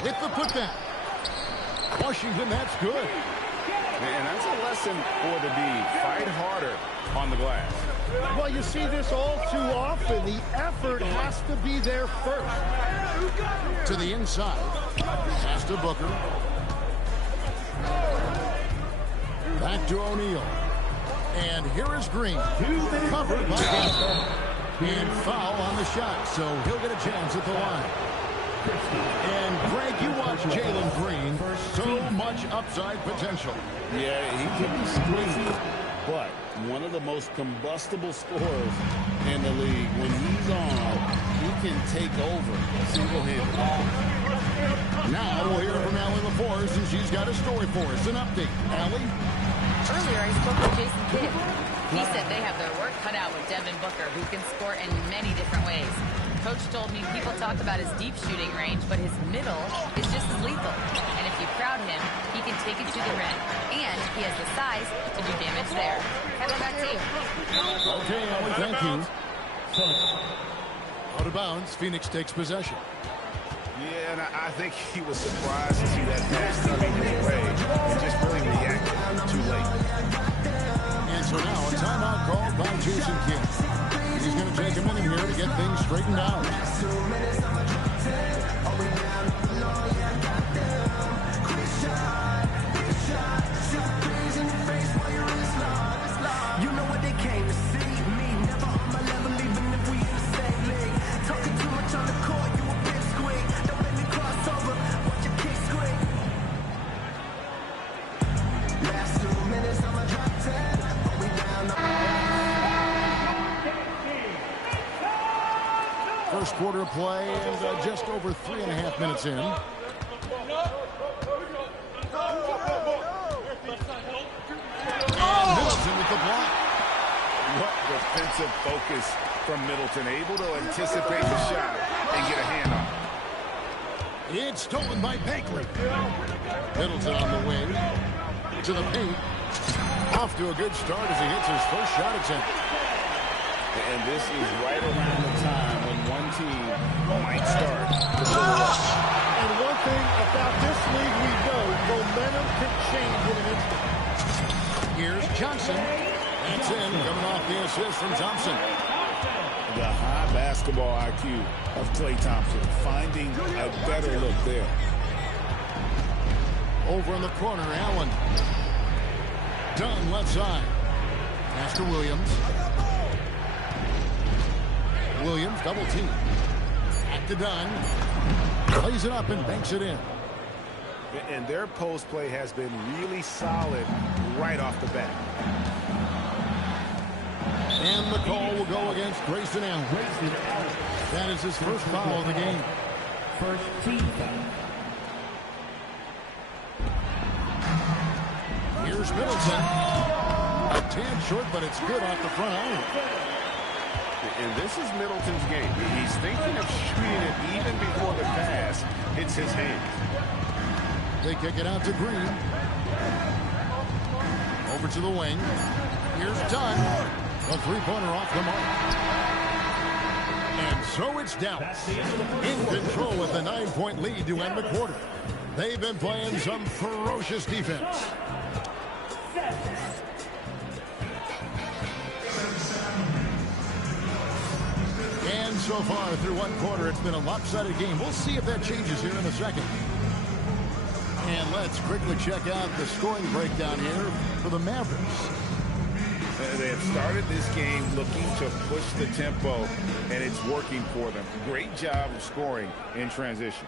Hit the putback. Washington, that's good. And that's a lesson for the D. Fight harder on the glass. Well, you see this all too often. The effort has to be there first. To the inside. Pass to Booker. Back to O'Neal. And here is Green. Covered by Gafford. And foul on the shot, so he'll get a chance at the line. And Greg, you watch Jalen Green. So much upside potential. Yeah, he can be squeaky, but one of the most combustible scorers in the league. When he's on, he can take over single-handedly. Now we'll hear from Allie LaForce, and she's got a story for us. An update. Allie? Earlier, I spoke with Jason Kidd. He said they have their work cut out with Devin Booker, who can score in many different ways. Coach told me people talk about his deep shooting range, but his middle is just as lethal. And if you crowd him, he can take it to the rim. And he has the size to do damage there. Kevin, back to you. Okay, Allie, thank you. Out of bounds, Phoenix takes possession. Yeah, and I think he was surprised to see that pass coming his way and just really reacted too late. And so now a timeout called by Jason Kidd. He's going to take a minute here to get things straightened out. You know what they came to see? Me, never on my level, even if we in the same league. Talking too much on the court, you a big squeak. Don't let me cross over, watch your kick squeak. Last 2 minutes, I'ma drop 10. But we down First quarter of play and just over 3.5 minutes in. And Middleton with the block. What defensive focus from Middleton, able to anticipate the shot and get a hand on it. It's stolen by Bagley. Middleton on the wing to the paint. Off to a good start as he hits his first shot attempt. And this is right around the time when one team might start to pull up. And one thing about this league we know, momentum can change in an instant. Here's Johnson. That's in, coming off the assist from Thompson. The high basketball IQ of Klay Thompson, finding a better look there. Over in the corner, Allen. Dunn left side. Pass to Williams. Williams double team. Back to Dunn. Plays it up and banks it in. And their post play has been really solid right off the bat. And the call will go against Grayson Allen. That is his first foul of the game. First team foul. Here's Middleton. A tad short, but it's good off the front iron. And this is Middleton's game. He's thinking of shooting it even before the pass hits his hand. They kick it out to Green. Over to the wing. Here's Dunn. A three-pointer off the mark. And so it's Dallas in control with a 9-point lead to end the quarter. They've been playing some ferocious defense. And so far through one quarter, it's been a lopsided game. We'll see if that changes here in a second. And let's quickly check out the scoring breakdown here for the Mavericks. They have started this game looking to push the tempo, and it's working for them. Great job of scoring in transition.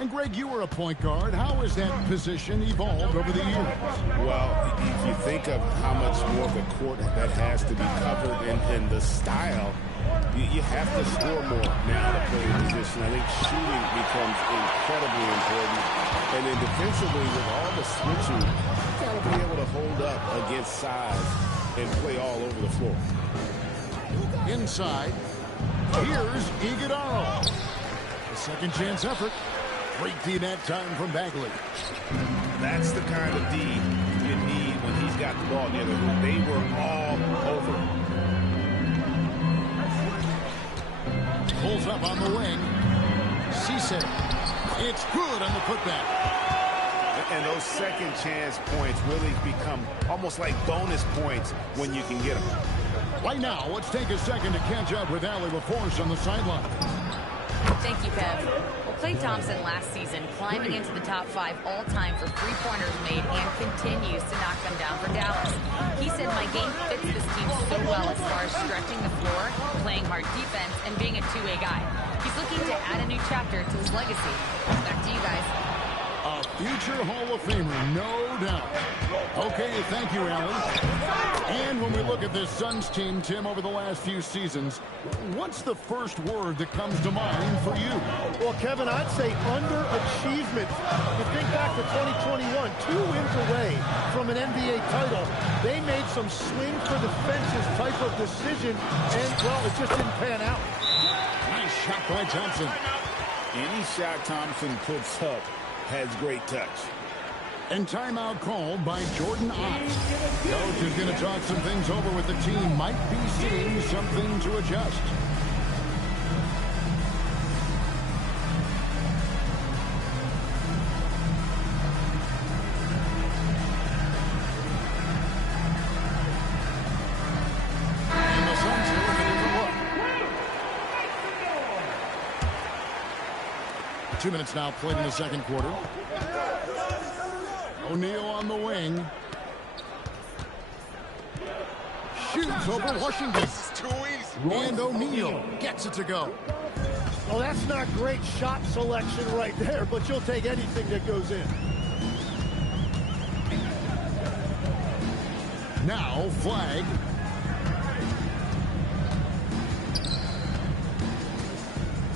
And Greg, you were a point guard. How has that position evolved over the years? Well, if you think of how much more the court that has to be covered and the style, you have to score more now to play the position. I think shooting becomes incredibly important. And then defensively, with all the switching, you got to be able to hold up against size and play all over the floor. Inside, here's Iguodala. A second chance effort. Great D that time from Bagley. That's the kind of D you need when he's got the ball together. They were all over. Pulls up on the wing. Cisse. It's good on the putback. And those second chance points really become almost like bonus points when you can get them. Right now, let's take a second to catch up with Allie LaForce on the sideline. Thank you, Kev. Well, Klay Thompson last season climbing into the top 5 all-time for three-pointers made and continues to knock them down for Dallas. He said, my game fits this team so well as far as stretching the floor, playing hard defense, and being a two-way guy. He's looking to add a new chapter to his legacy. Back to you guys. A future Hall of Famer, no doubt. Okay, thank you, Allen. And when we look at this Suns team, Tim, over the last few seasons, what's the first word that comes to mind for you? Well, Kevin, I'd say underachievement. You think back to 2021, 2 wins away from an NBA title. They made some swing for the fences type of decision, and, well, it just didn't pan out. Nice shot by Thompson. Any shot Thompson puts up has great touch. And timeout called by Jordan Ott. Coach is going to talk some things over with the team. Might be seeing something to adjust. And the Suns are looking at the look. 2 minutes now played in the second quarter. O'Neal on the wing. Shoots over Washington. And O'Neal gets it to go. Well, that's not great shot selection right there, but you'll take anything that goes in. Now, flag.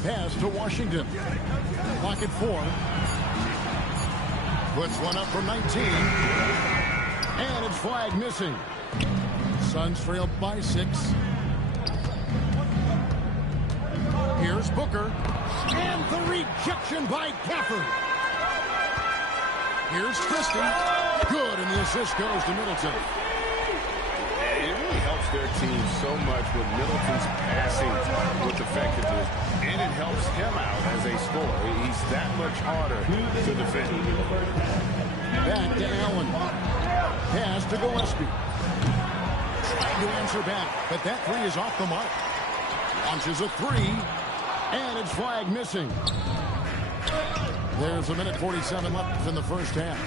Pass to Washington. Clock at 4. Puts one up from 19. And it's flag missing. Suns trail by 6. Here's Booker. And the rejection by Gafford. Here's Christie. Good, and the assist goes to Middleton. It really helps their team so much with Middleton's passing with effectiveness, and it helps him out as a scorer. He's that much harder to defend. Back to Allen. Pass to Gillespie. Trying to answer back, but that three is off the mark. Launches a three, and it's flag missing. There's a minute 47 left in the first half.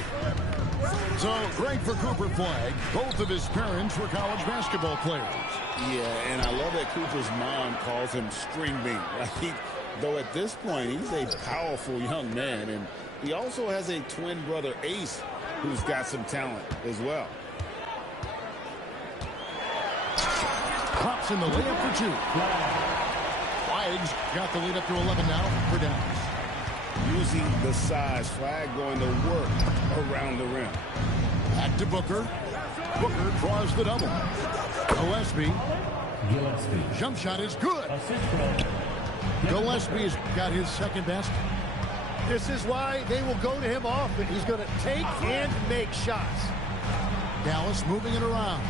So, great for Cooper Flagg. Both of his parents were college basketball players. Yeah, and I love that Cooper's mom calls him String Bean. Right? Though at this point, he's a powerful young man, and he also has a twin brother, Ace, who's got some talent as well. Pops in the layup for two. Flagg's got the lead up to 11 now for Dallas. Using the size, Flagg going to work around the rim. Back to Booker. Booker draws the double. Gillespie. Jump shot is good. Gillespie's got his second best. This is why they will go to him often. He's going to take and make shots. Dallas moving it around.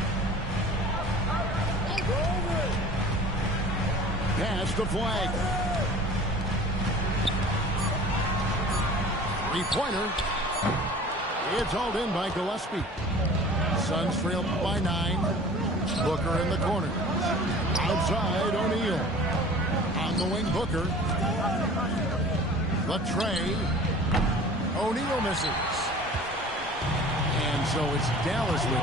Pass to Flagg. Three-pointer. It's hauled in by Gillespie. Suns trail by 9. Booker in the corner. Outside, O'Neal. On the wing, Booker. The tray. O'Neal misses. And so it's Dallas with it.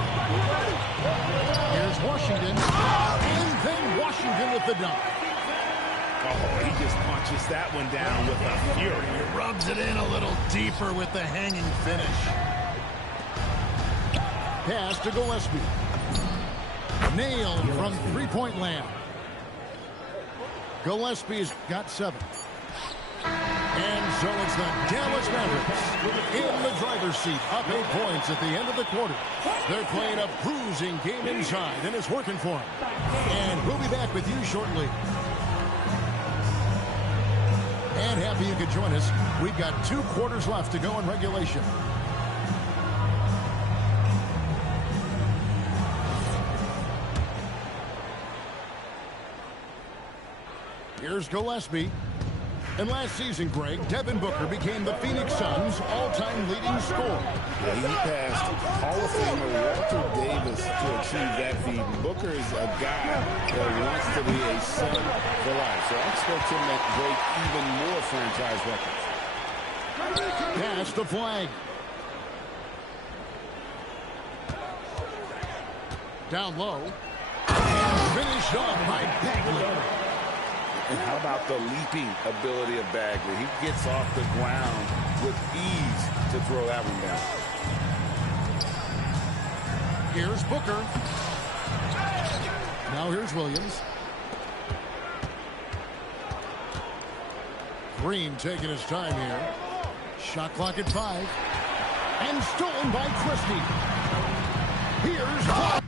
Here's Washington. And then Washington with the dunk. Oh, he just punches that one down with a fury. He rubs it in a little deeper with the hanging finish. Pass to Gillespie. Nailed from three-point land. Gillespie's got 7. And so it's the Dallas Mavericks in the driver's seat, up 8 points at the end of the quarter. They're playing a bruising game inside, and it's working for them. And we'll be back with you shortly. And happy you could join us. We've got 2 quarters left to go in regulation. Here's Gillespie. And last season, Greg, Devin Booker became the Phoenix Suns' all-time leading scorer. Yeah, he passed Hall of Famer Walter Davis to achieve that feat. Booker is a guy that wants to be a Sun for life. So I expect him to break even more franchise records. Pass to Flagg. Down low. And finished off by Bagley. And how about the leaping ability of Bagley? He gets off the ground with ease to throw that one down. Here's Booker. Now here's Williams. Green taking his time here. Shot clock at 5. And stolen by Christie. Here's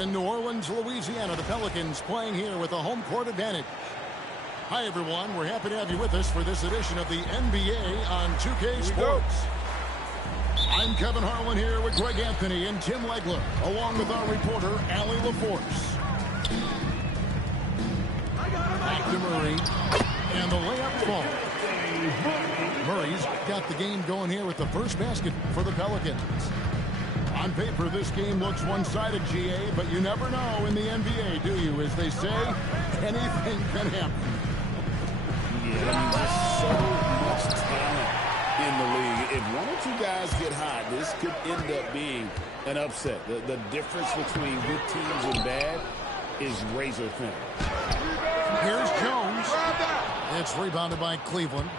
in New Orleans, Louisiana. The Pelicans playing here with a home court advantage. Hi, everyone. We're happy to have you with us for this edition of the NBA on 2K Sports. I'm Kevin Harlan here with Greg Anthony and Tim Legler, along with our reporter, Allie LaForce. Back to Murray, and the layup ball. Murray's got the game going here with the first basket for the Pelicans. On paper, this game looks one-sided, GA, but you never know in the NBA, do you? As they say, anything can happen. Yeah, there's so much talent in the league. If one or two guys get hot, this could end up being an upset. The difference between good teams and bad is razor thin. Here's Jones. It's rebounded by Cleveland.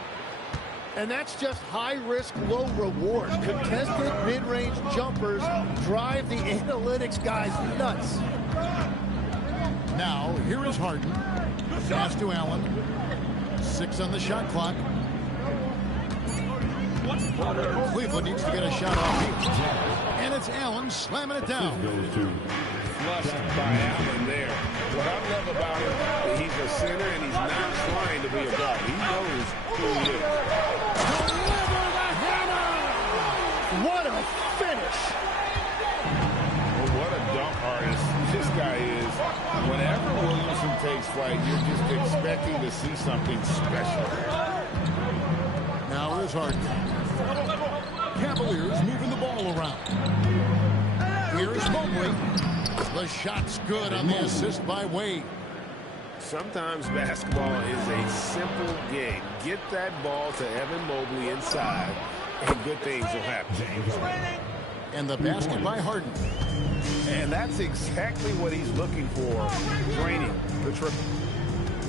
And that's just high risk, low reward. Contested mid-range jumpers drive the analytics guys nuts. Now, here is Harden. Pass to Allen. 6 on the shot clock. Cleveland needs to get a shot off here. And it's Allen slamming it down. Flushed by Allen there. What I love about him, he's a center and he's not trying to be a guard. He knows who he is. Deliver the hammer! What a finish! Well, what a dunk artist this guy is. Whenever Williamson takes flight, you're just expecting to see something special. Now is Harden. Cavaliers moving the ball around. Here's Mobley. The shot's good on the assist by Wade. Sometimes basketball is a simple game. Get that ball to Evan Mobley inside, and good things will happen. And the basket by Harden. And that's exactly what he's looking for, draining the triple.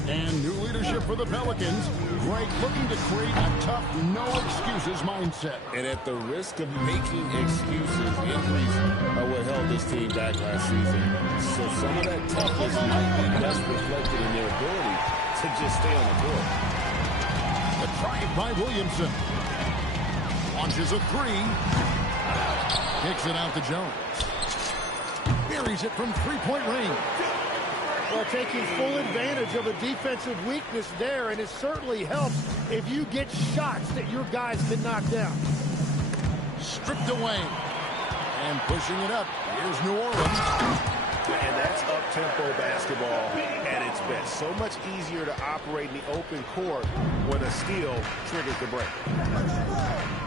And new leadership for the Pelicans. Greg looking to create a tough, no-excuses mindset. And at the risk of making excuses, injuries are what held this team back last season. So some of that toughness might be best reflected in their ability to just stay on the court. The drive by Williamson. Launches a three. Kicks it out to Jones. Buries it from three-point range. Well, taking full advantage of a defensive weakness there, and it certainly helps if you get shots that your guys can knock down. Stripped away. And pushing it up. Here's New Orleans. And that's up-tempo basketball at its best. So much easier to operate in the open court when a steal triggers the break.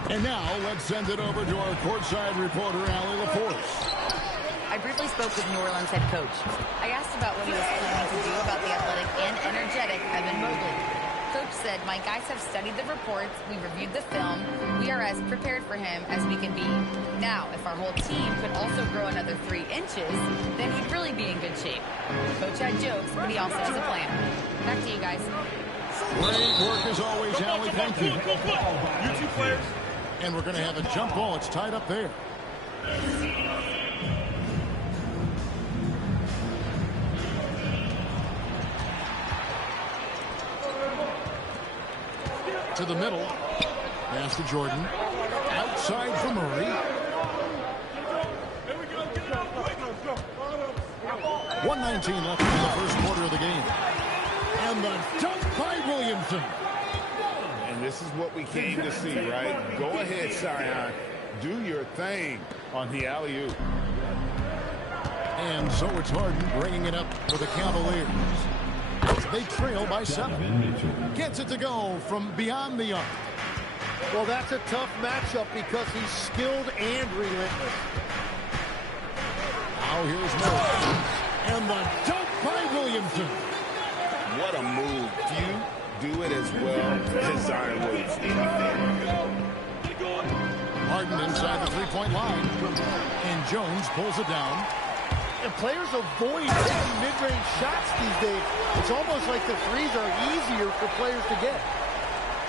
And now let's send it over to our courtside reporter, Allie LaForce. I briefly spoke with New Orleans head coach. I asked about what he was planning to do about the athletic and energetic Evan Mobley. Coach said, my guys have studied the reports, we reviewed the film, we are as prepared for him as we can be. Now, if our whole team could also grow another 3 inches, then he'd really be in good shape. Coach had jokes, but he also has a plan. Back to you guys. Great work as always, Allie. Thank you. You two players. And we're going to have a jump ball. It's tied up there. To the middle. Pass to Jordan. Outside for Murray. 1:19 left in the first quarter of the game. And the dunk by Williamson. And this is what we came to see, right? Go ahead, Zion. Do your thing on the alley-oop. And so it's Harden bringing it up for the Cavaliers. They trail by 7. Gets it to go from beyond the arc. Well, that's a tough matchup because he's skilled and relentless. Now here's Murray. And the dunk by Williamson. What a move. Few do it as well as Zion Williamson. Harden inside the three-point line. And Jones pulls it down. And players avoid taking mid-range shots these days. It's almost like the threes are easier for players to get.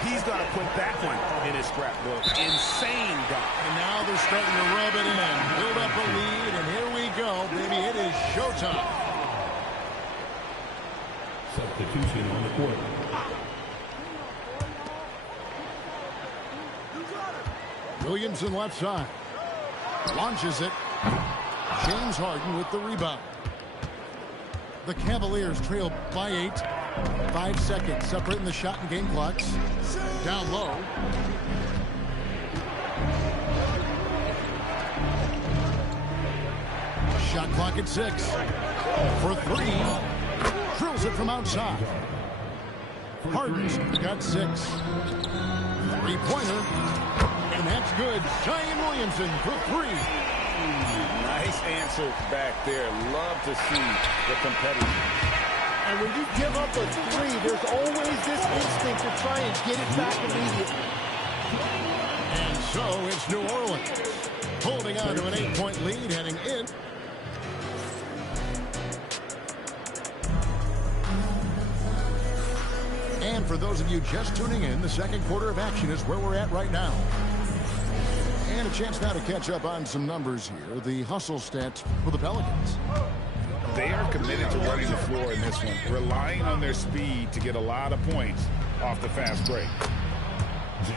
He's got to put that one in his scrapbook. Insane guy. And now they're starting to rub it in. Build up a lead, and here we go. Baby, it is showtime. Substitution on the court. Williamson left side. Launches it. James Harden with the rebound. The Cavaliers trail by 8. 5 seconds separating the shot and game clocks. Down low. Shot clock at 6. For 3. Drills it from outside. Harden's got 6. Three-pointer. And that's good. Zion Williamson for 3. Nice answer back there. Love to see the competitive. And when you give up a 3, there's always this instinct to try and get it back immediately. And so it's New Orleans holding on to an 8-point lead heading in. And for those of you just tuning in, the second quarter of action is where we're at right now. And a chance now to catch up on some numbers here. The hustle stats for the Pelicans. They are committed to running the floor in this one, relying on their speed to get a lot of points off the fast break.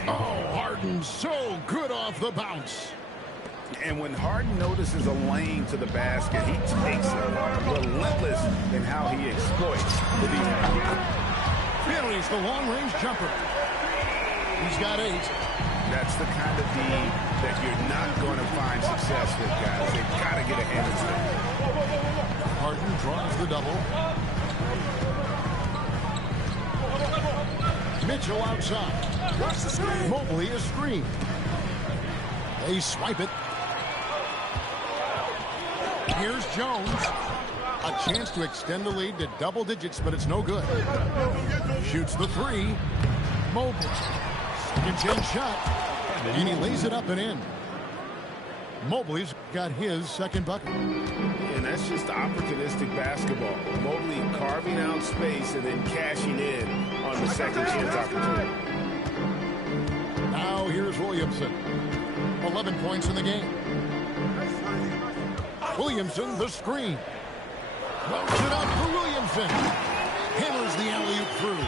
Oh, Harden so good off the bounce. And when Harden notices a lane to the basket, he takes it, relentless in how he exploits the defense. Buries the long-range jumper. He's got 8. That's the kind of D that you're not going to find success with, guys. They've got to get a hand in it. Harden draws the double. Mitchell outside. Mobley is screened. They swipe it. Here's Jones. A chance to extend the lead to double digits, but it's no good. Shoots the 3. Mobley. Second chance shot. And he lays it up and in. Mobley's got his second bucket. And that's just opportunistic basketball. Mobley carving out space and then cashing in on the second chance opportunity. Now here's Williamson. 11 points in the game. Williamson, the screen. Close it up for Williamson. Hammers the alley-oop through.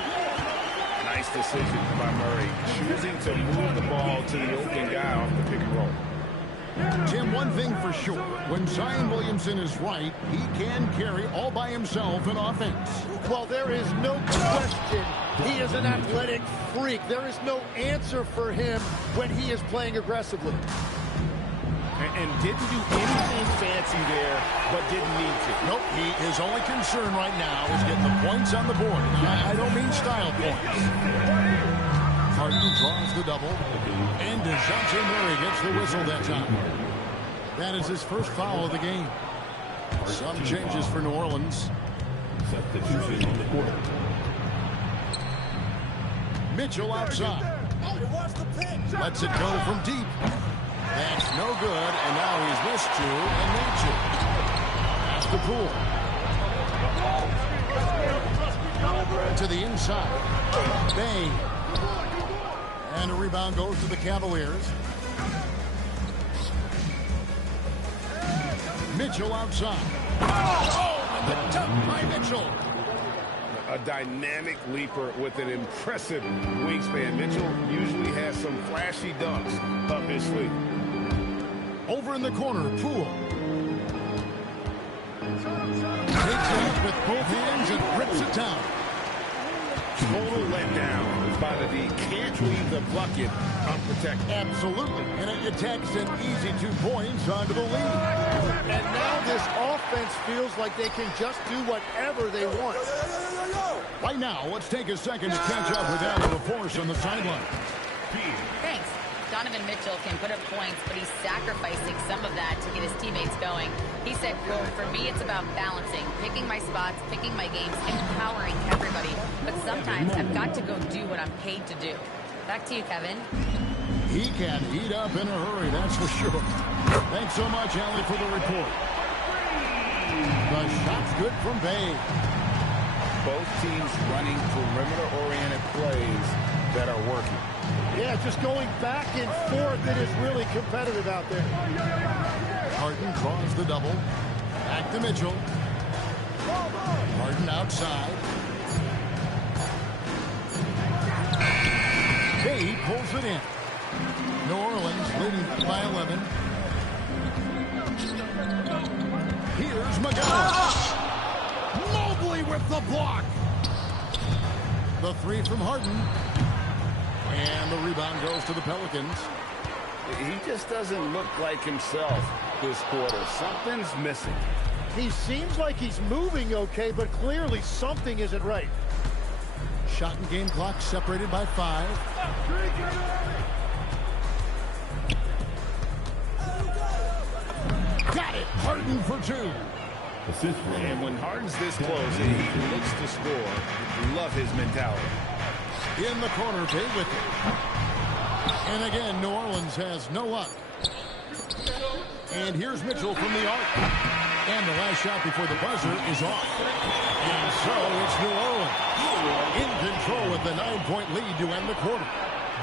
Nice decision by Murray, choosing to move the ball to the open guy off the pick and roll. Tim, one thing for sure, when Zion Williamson is right, he can carry all by himself in offense. Well, there is no question he is an athletic freak. There is no answer for him when he is playing aggressively. And didn't do anything fancy there, but didn't need to. Nope, his only concern right now is getting the points on the board. I don't mean style points. Harden draws the double, and DeJounte Murray gets the whistle that time. That is his first foul of the game. Some changes for New Orleans. Substitution on the court. Mitchell outside. Lets it go from deep. That's no good, and now he's missed 2 and made 2. Pass to Poole. To the inside. Bay. And a rebound goes to the Cavaliers. Mitchell outside. Oh, and the dunk by Mitchell. A dynamic leaper with an impressive wingspan. Mitchell usually has some flashy dunks up his sleeve. Over in the corner, Poole. Takes it with both hands and rips it down. Total letdown by the D. Can't leave the bucket unprotected. Absolutely. And it takes an easy 2 points onto the lead. And now this offense feels like they can just do whatever they want. Right now, let's take a second to catch up with Allen LaForce on the sideline. Thanks. Donovan Mitchell can put up points, but he's sacrificing some of that to get his teammates going. He said, quote, "For me, it's about balancing, picking my spots, picking my games, empowering everybody. But sometimes I've got to go do what I'm paid to do." Back to you, Kevin. He can heat up in a hurry, that's for sure. Thanks so much, Allie, for the report. The shot's good from Bay. Both teams running perimeter-oriented plays that are working. Yeah, just going back and forth. It is really competitive out there. Harden draws the double. Back to Mitchell. Harden outside. Bay pulls it in. New Orleans leading by 11. Here's McGowan. Mobley with the block. The three from Harden. And the rebound goes to the Pelicans. He just doesn't look like himself this quarter. Something's missing. He seems like he's moving okay, but clearly something isn't right. Shot and game clock separated by 5. Got it. Harden for 2. And when Harden's this close and he looks to score, love his mentality. In the corner, Bay with it. And again, New Orleans has no luck. And here's Mitchell from the arc. And the last shot before the buzzer is off. And so it's New Orleans in control with the 9-point lead to end the quarter.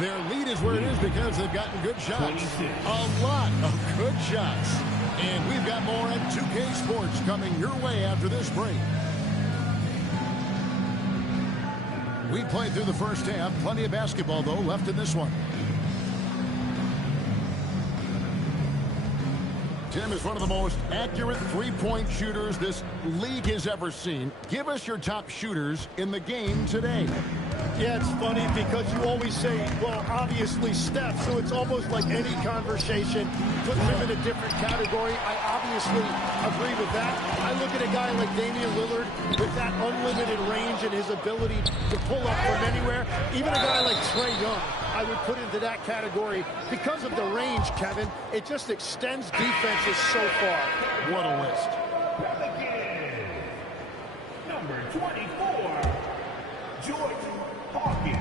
Their lead is where it is because they've gotten good shots. A lot of good shots. And we've got more at 2K Sports coming your way after this break. We played through the first half. Plenty of basketball, though, left in this one. Tim is one of the most accurate three-point shooters this league has ever seen. Give us your top shooters in the game today. Yeah, it's funny because you always say, well, obviously Steph, so it's almost like any conversation puts him in a different category. I obviously agree with that. I look at a guy like Damian Lillard with that unlimited range and his ability to pull up from anywhere. Even a guy like Trae Young, I would put into that category because of the range, Kevin. It just extends defenses so far. What a list. Number 24, George Hawkins.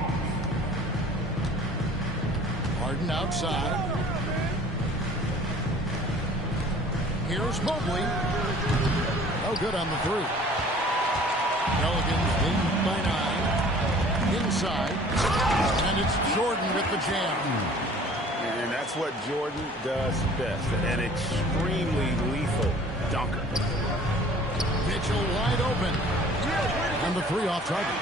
Harden outside. Here's Mobley. No good on the 3. Pelicans lead by 9. Inside. And it's Jordan with the jam. And that's what Jordan does best. An extremely lethal dunker. Mitchell wide open. And the 3 off target.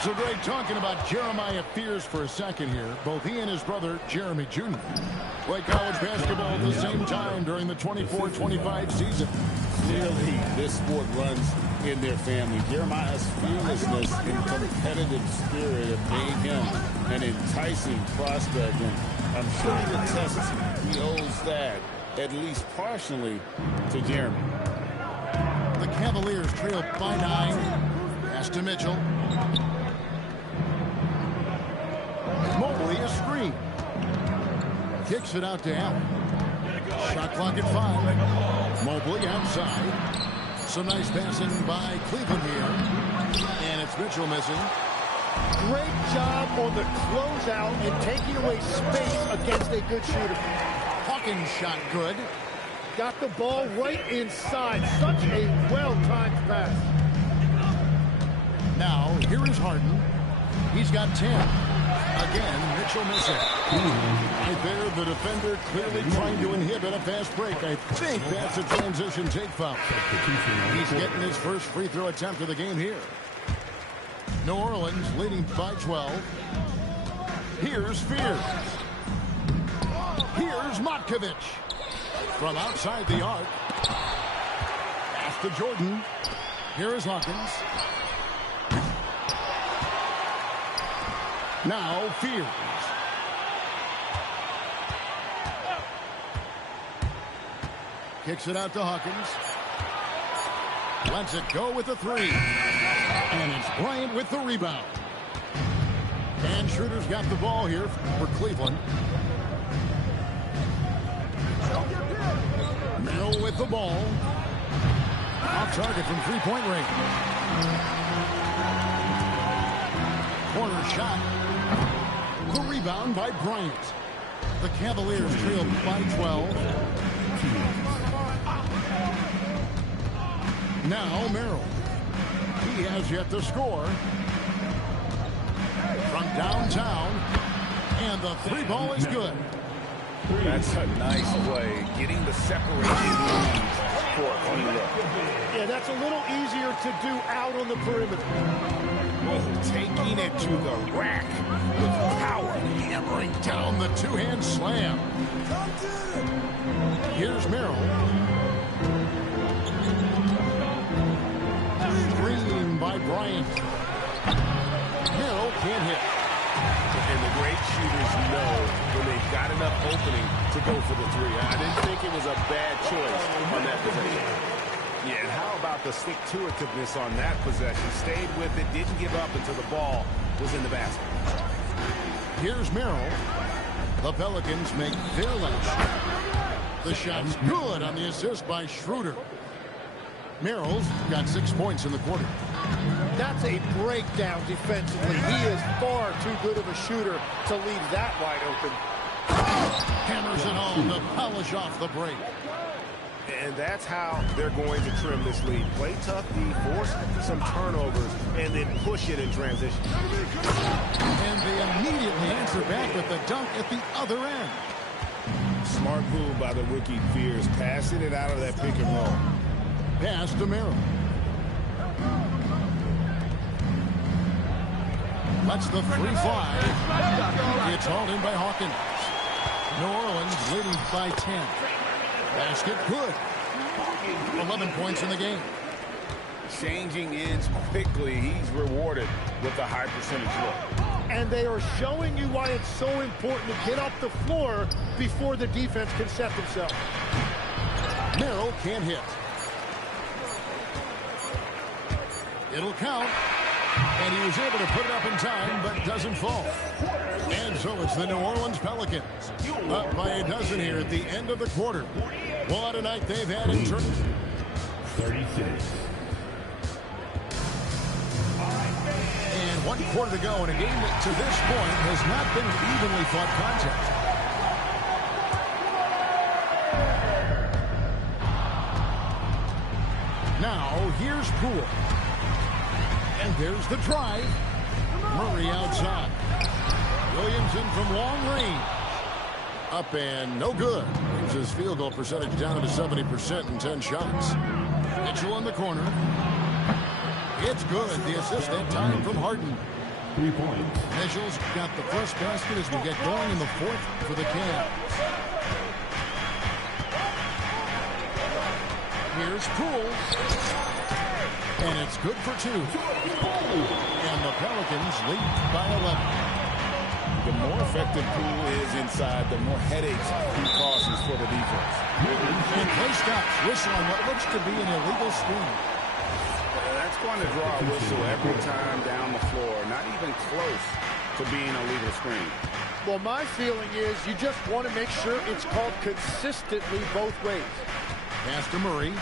So Greg, talking about Jeremiah Fears for a second here. Both he and his brother, Jeremy Jr., played college basketball at the same time during the 24-25 season. Clearly, this sport runs in their family. Jeremiah's fearlessness and competitive spirit have made him an enticing prospect. And I'm sure he attests he owes that, at least partially, to Jeremy. The Cavaliers trail by 9. Pass to Mitchell. Mobley a screen. Kicks it out to Allen. Shot clock at 5. Mobley outside. Some nice passing by Cleveland here. And it's Mitchell missing. Great job on the closeout and taking away space against a good shooter. Hawkins shot good. Got the ball right inside. Such a well-timed pass. Now, here is Harden. He's got 10. Again, Mitchell missing. Right there, the defender clearly trying to inhibit a fast break. I think that's a transition take foul. He's getting his first free throw attempt of the game here. New Orleans leading by 12. Here's Fears. Here's Matkovic. From outside the arc. Pass to Jordan. Here is Hawkins. Now Fears. Kicks it out to Hawkins. Lets it go with the 3. And it's Bryant with the rebound. And Schroeder's got the ball here for Cleveland. Merrill with the ball. Off target from three-point range. Corner shot. The rebound by Bryant. The Cavaliers trail by 12. Now Merrill. He has yet to score. From downtown. And the 3 ball is good. That's a nice play. Getting the separation leads for a clean look. Yeah, that's a little easier to do out on the perimeter. Taking it to the rack with power. Hammering down the 2-hand slam. Here's Merrill. by Bryant. Merrill can't hit. And the great shooters know when they've got enough opening to go for the three. I didn't think it was a bad choice on that possession. Yeah, and how about the stick-to-itiveness on that possession? Stayed with it, didn't give up until the ball was in the basket. Here's Merrill. The Pelicans make their last shot. The shot's good on the assist by Schroeder. Merrill's got 6 points in the quarter. That's a breakdown defensively. He is far too good of a shooter to leave that wide open. Hammers it home to polish off the break. And that's how they're going to trim this lead. Play tough D, force some turnovers, and then push it in transition. And they immediately answer back with the dunk at the other end. Smart move by the rookie Fears, passing it out of that pick and roll. Pass to Merrill. Lets the free fly. It's hauled in by Hawkins. New Orleans leading by 10. Basket good. 11 points in the game. Changing ends quickly. He's rewarded with a high percentage look. And they are showing you why it's so important to get off the floor before the defense can set themselves. Merrill can't hit. It'll count. And he was able to put it up in time, but doesn't fall. And so it's the New Orleans Pelicans up by a dozen here at the end of the quarter. What a night they've had in terms. 36. And 1 quarter to go in a game that to this point has not been an evenly fought contest. Now here's Poole. And there's the drive. Murray outside. Williamson from long range. Up and no good. Brings his field goal percentage down to 70% in 10 shots. Mitchell in the corner. It's good. The assist that time from Harden. 3 points. Mitchell's got the first basket as we get going in the fourth for the Cavs. Here's Poole. And it's good for 2. And the Pelicans lead by 11. The more effective Poole is inside, the more headaches he causes for the defense. And play stops. Whistle on what looks to be an illegal screen. That's going to draw a whistle every time down the floor. Not even close to being a legal screen. Well, my feeling is you just want to make sure it's called consistently both ways. Pass to Murray.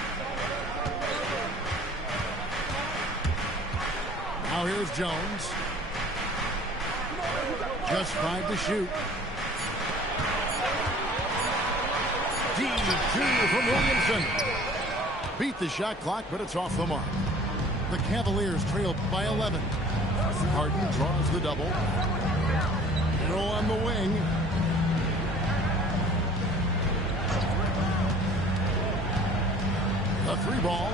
Now here's Jones. Just 5 to shoot. D2 from Williamson. Beat the shot clock, but it's off the mark. The Cavaliers trail by 11. Harden draws the double. Throw on the wing. The 3 ball.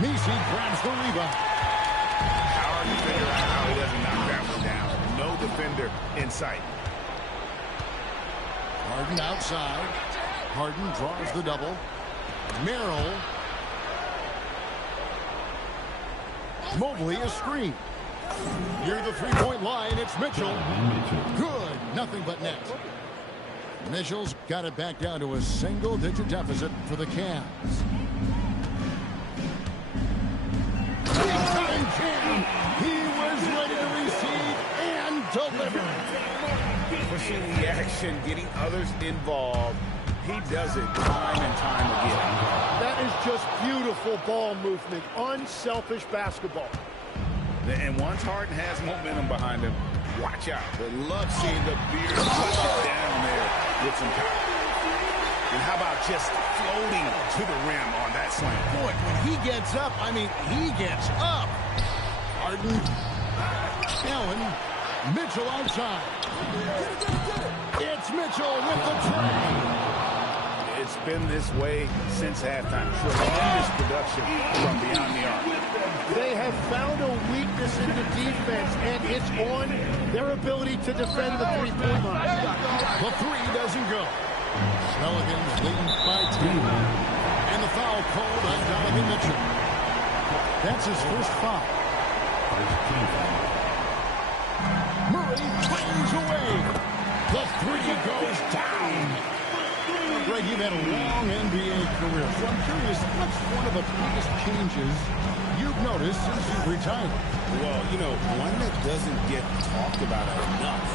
Messi grabs the rebound. Hard to figure out how he doesn't knock that one down. No defender in sight. Harden outside. Harden draws the double. Merrill. Mobley a screen. Near the 3-point line, it's Mitchell. Good. Nothing but net. Mitchell's got it back down to a single-digit deficit for the Cavs. Big-time jam. He was ready to receive and deliver. Pushing the action, getting others involved. He does it time and time again. That is just beautiful ball movement. Unselfish basketball. And once Harden has momentum behind him, watch out. But love seeing the beard push it down there with some power. And how about just floating to the rim on that slam? Boy, when he gets up, I mean, he gets up. Harden. Allen. Mitchell outside. It's Mitchell with the tray. It's been this way since halftime. Tremendous production from beyond the arc. They have found a weakness in the defense, and it's on their ability to defend the 3-point line. The 3 doesn't go. Pelicans lead by 2. And the foul called on Donovan Mitchell. That's his first foul. Murray fires away. The three goes down. Greg, you've had a long NBA career, so I'm curious, what's one of the biggest changes you've noticed since you've retired? Well, you know, one that doesn't get talked about enough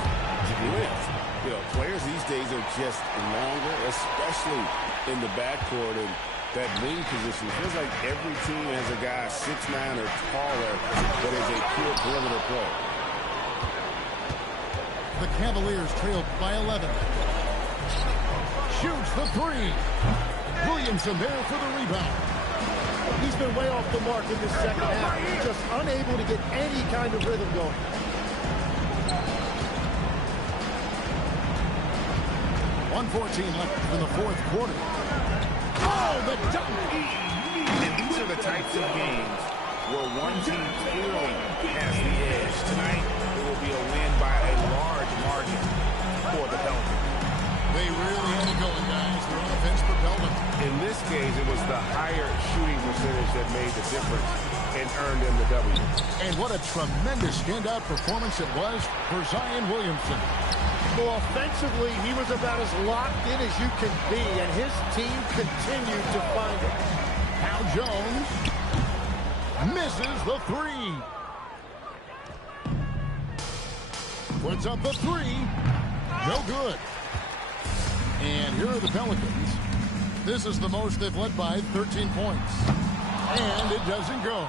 is, you know, players these days are just longer, especially in the backcourt, and that wing position. Feels like every team has a guy 6'9" or taller that is a pure perimeter player. The Cavaliers trail by 11. Shoots the three. Williamson there for the rebound. He's been way off the mark in this second half. He's just unable to get any kind of rhythm going. .114 left in the fourth quarter. Oh, the dunk! And these are the types of games where one team clearly has the edge. Tonight, it will be a win by a large margin for the Pelicans. They really had it going, guys. Their offense propelled them. In this case, it was the higher shooting percentage that made the difference and earned them the W. And what a tremendous standout performance it was for Zion Williamson. Well, offensively, he was about as locked in as you can be, and his team continued to find it. Hal Jones misses the three. Puts up the three. No good. And here are the Pelicans. This is the most they've led by 13 points. And it doesn't go.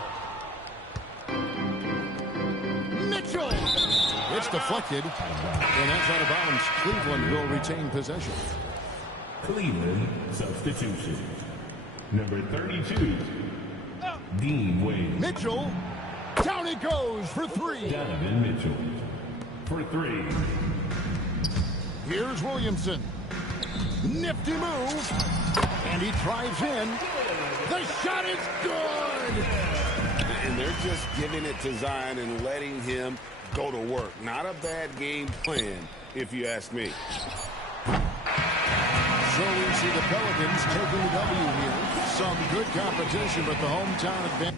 Mitchell! It's deflected. And that's out of bounds. Cleveland will retain possession. Cleveland substitution. Number 32, Dean Wade. Mitchell. Down it goes for three. Donovan Mitchell for three. Here's Williamson. Nifty move. And he drives in. The shot is good. And they're just giving it to Zion and letting him go to work. Not a bad game plan, if you ask me. So we see the Pelicans taking the W here. Some good competition, but the hometown advantage.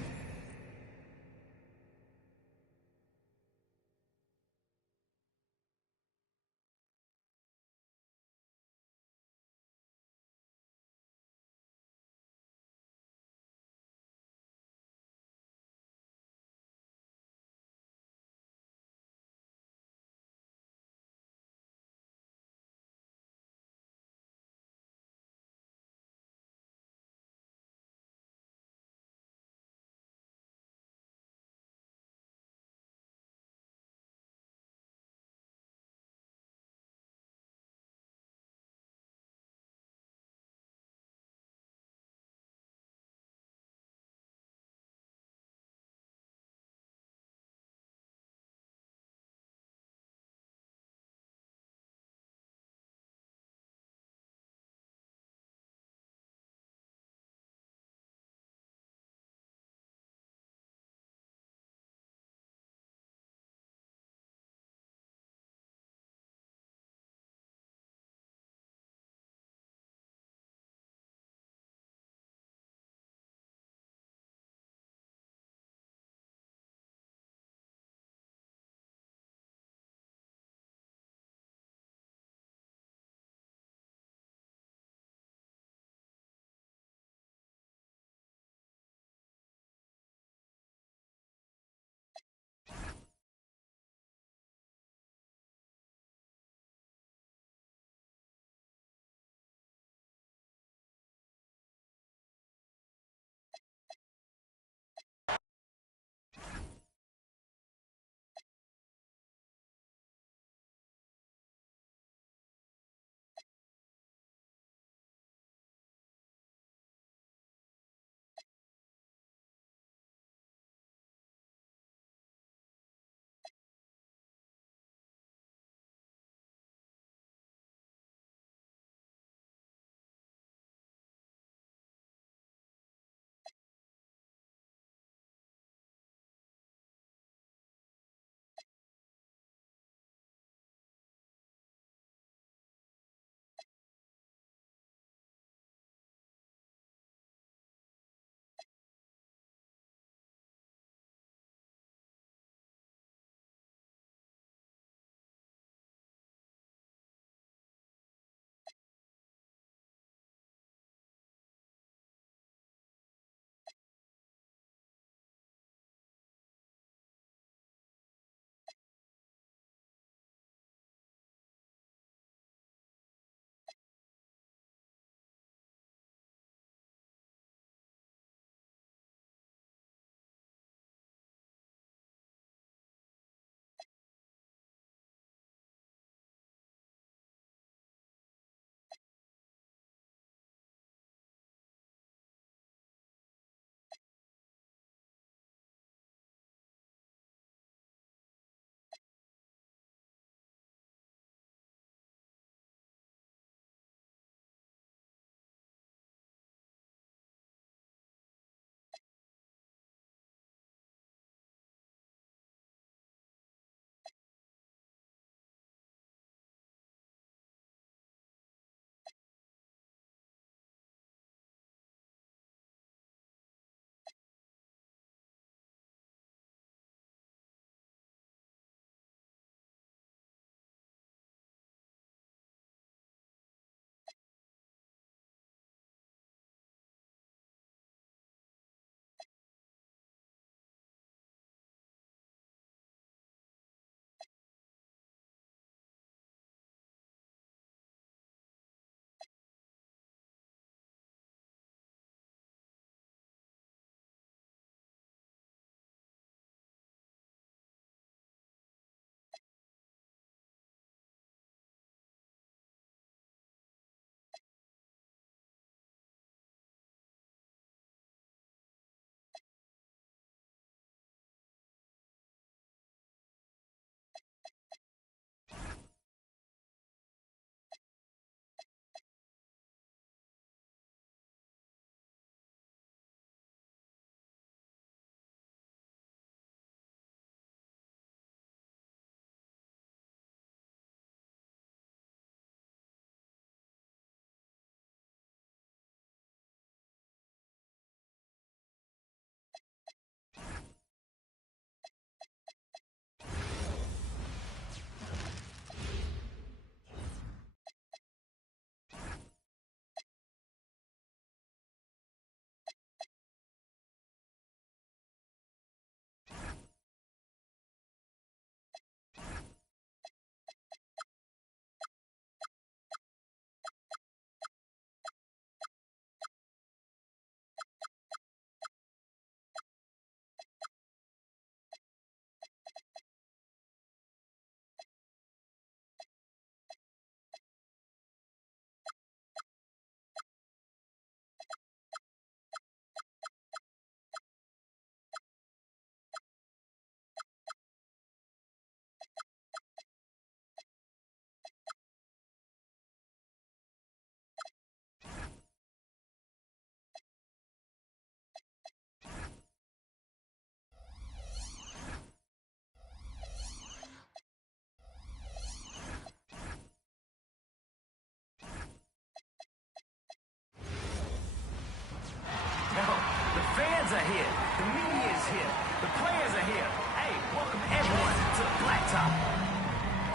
top.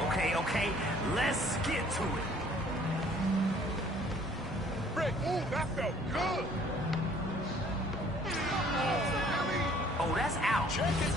Okay, let's get to it. Rick, ooh, that felt good. Oh, that's out. Check it.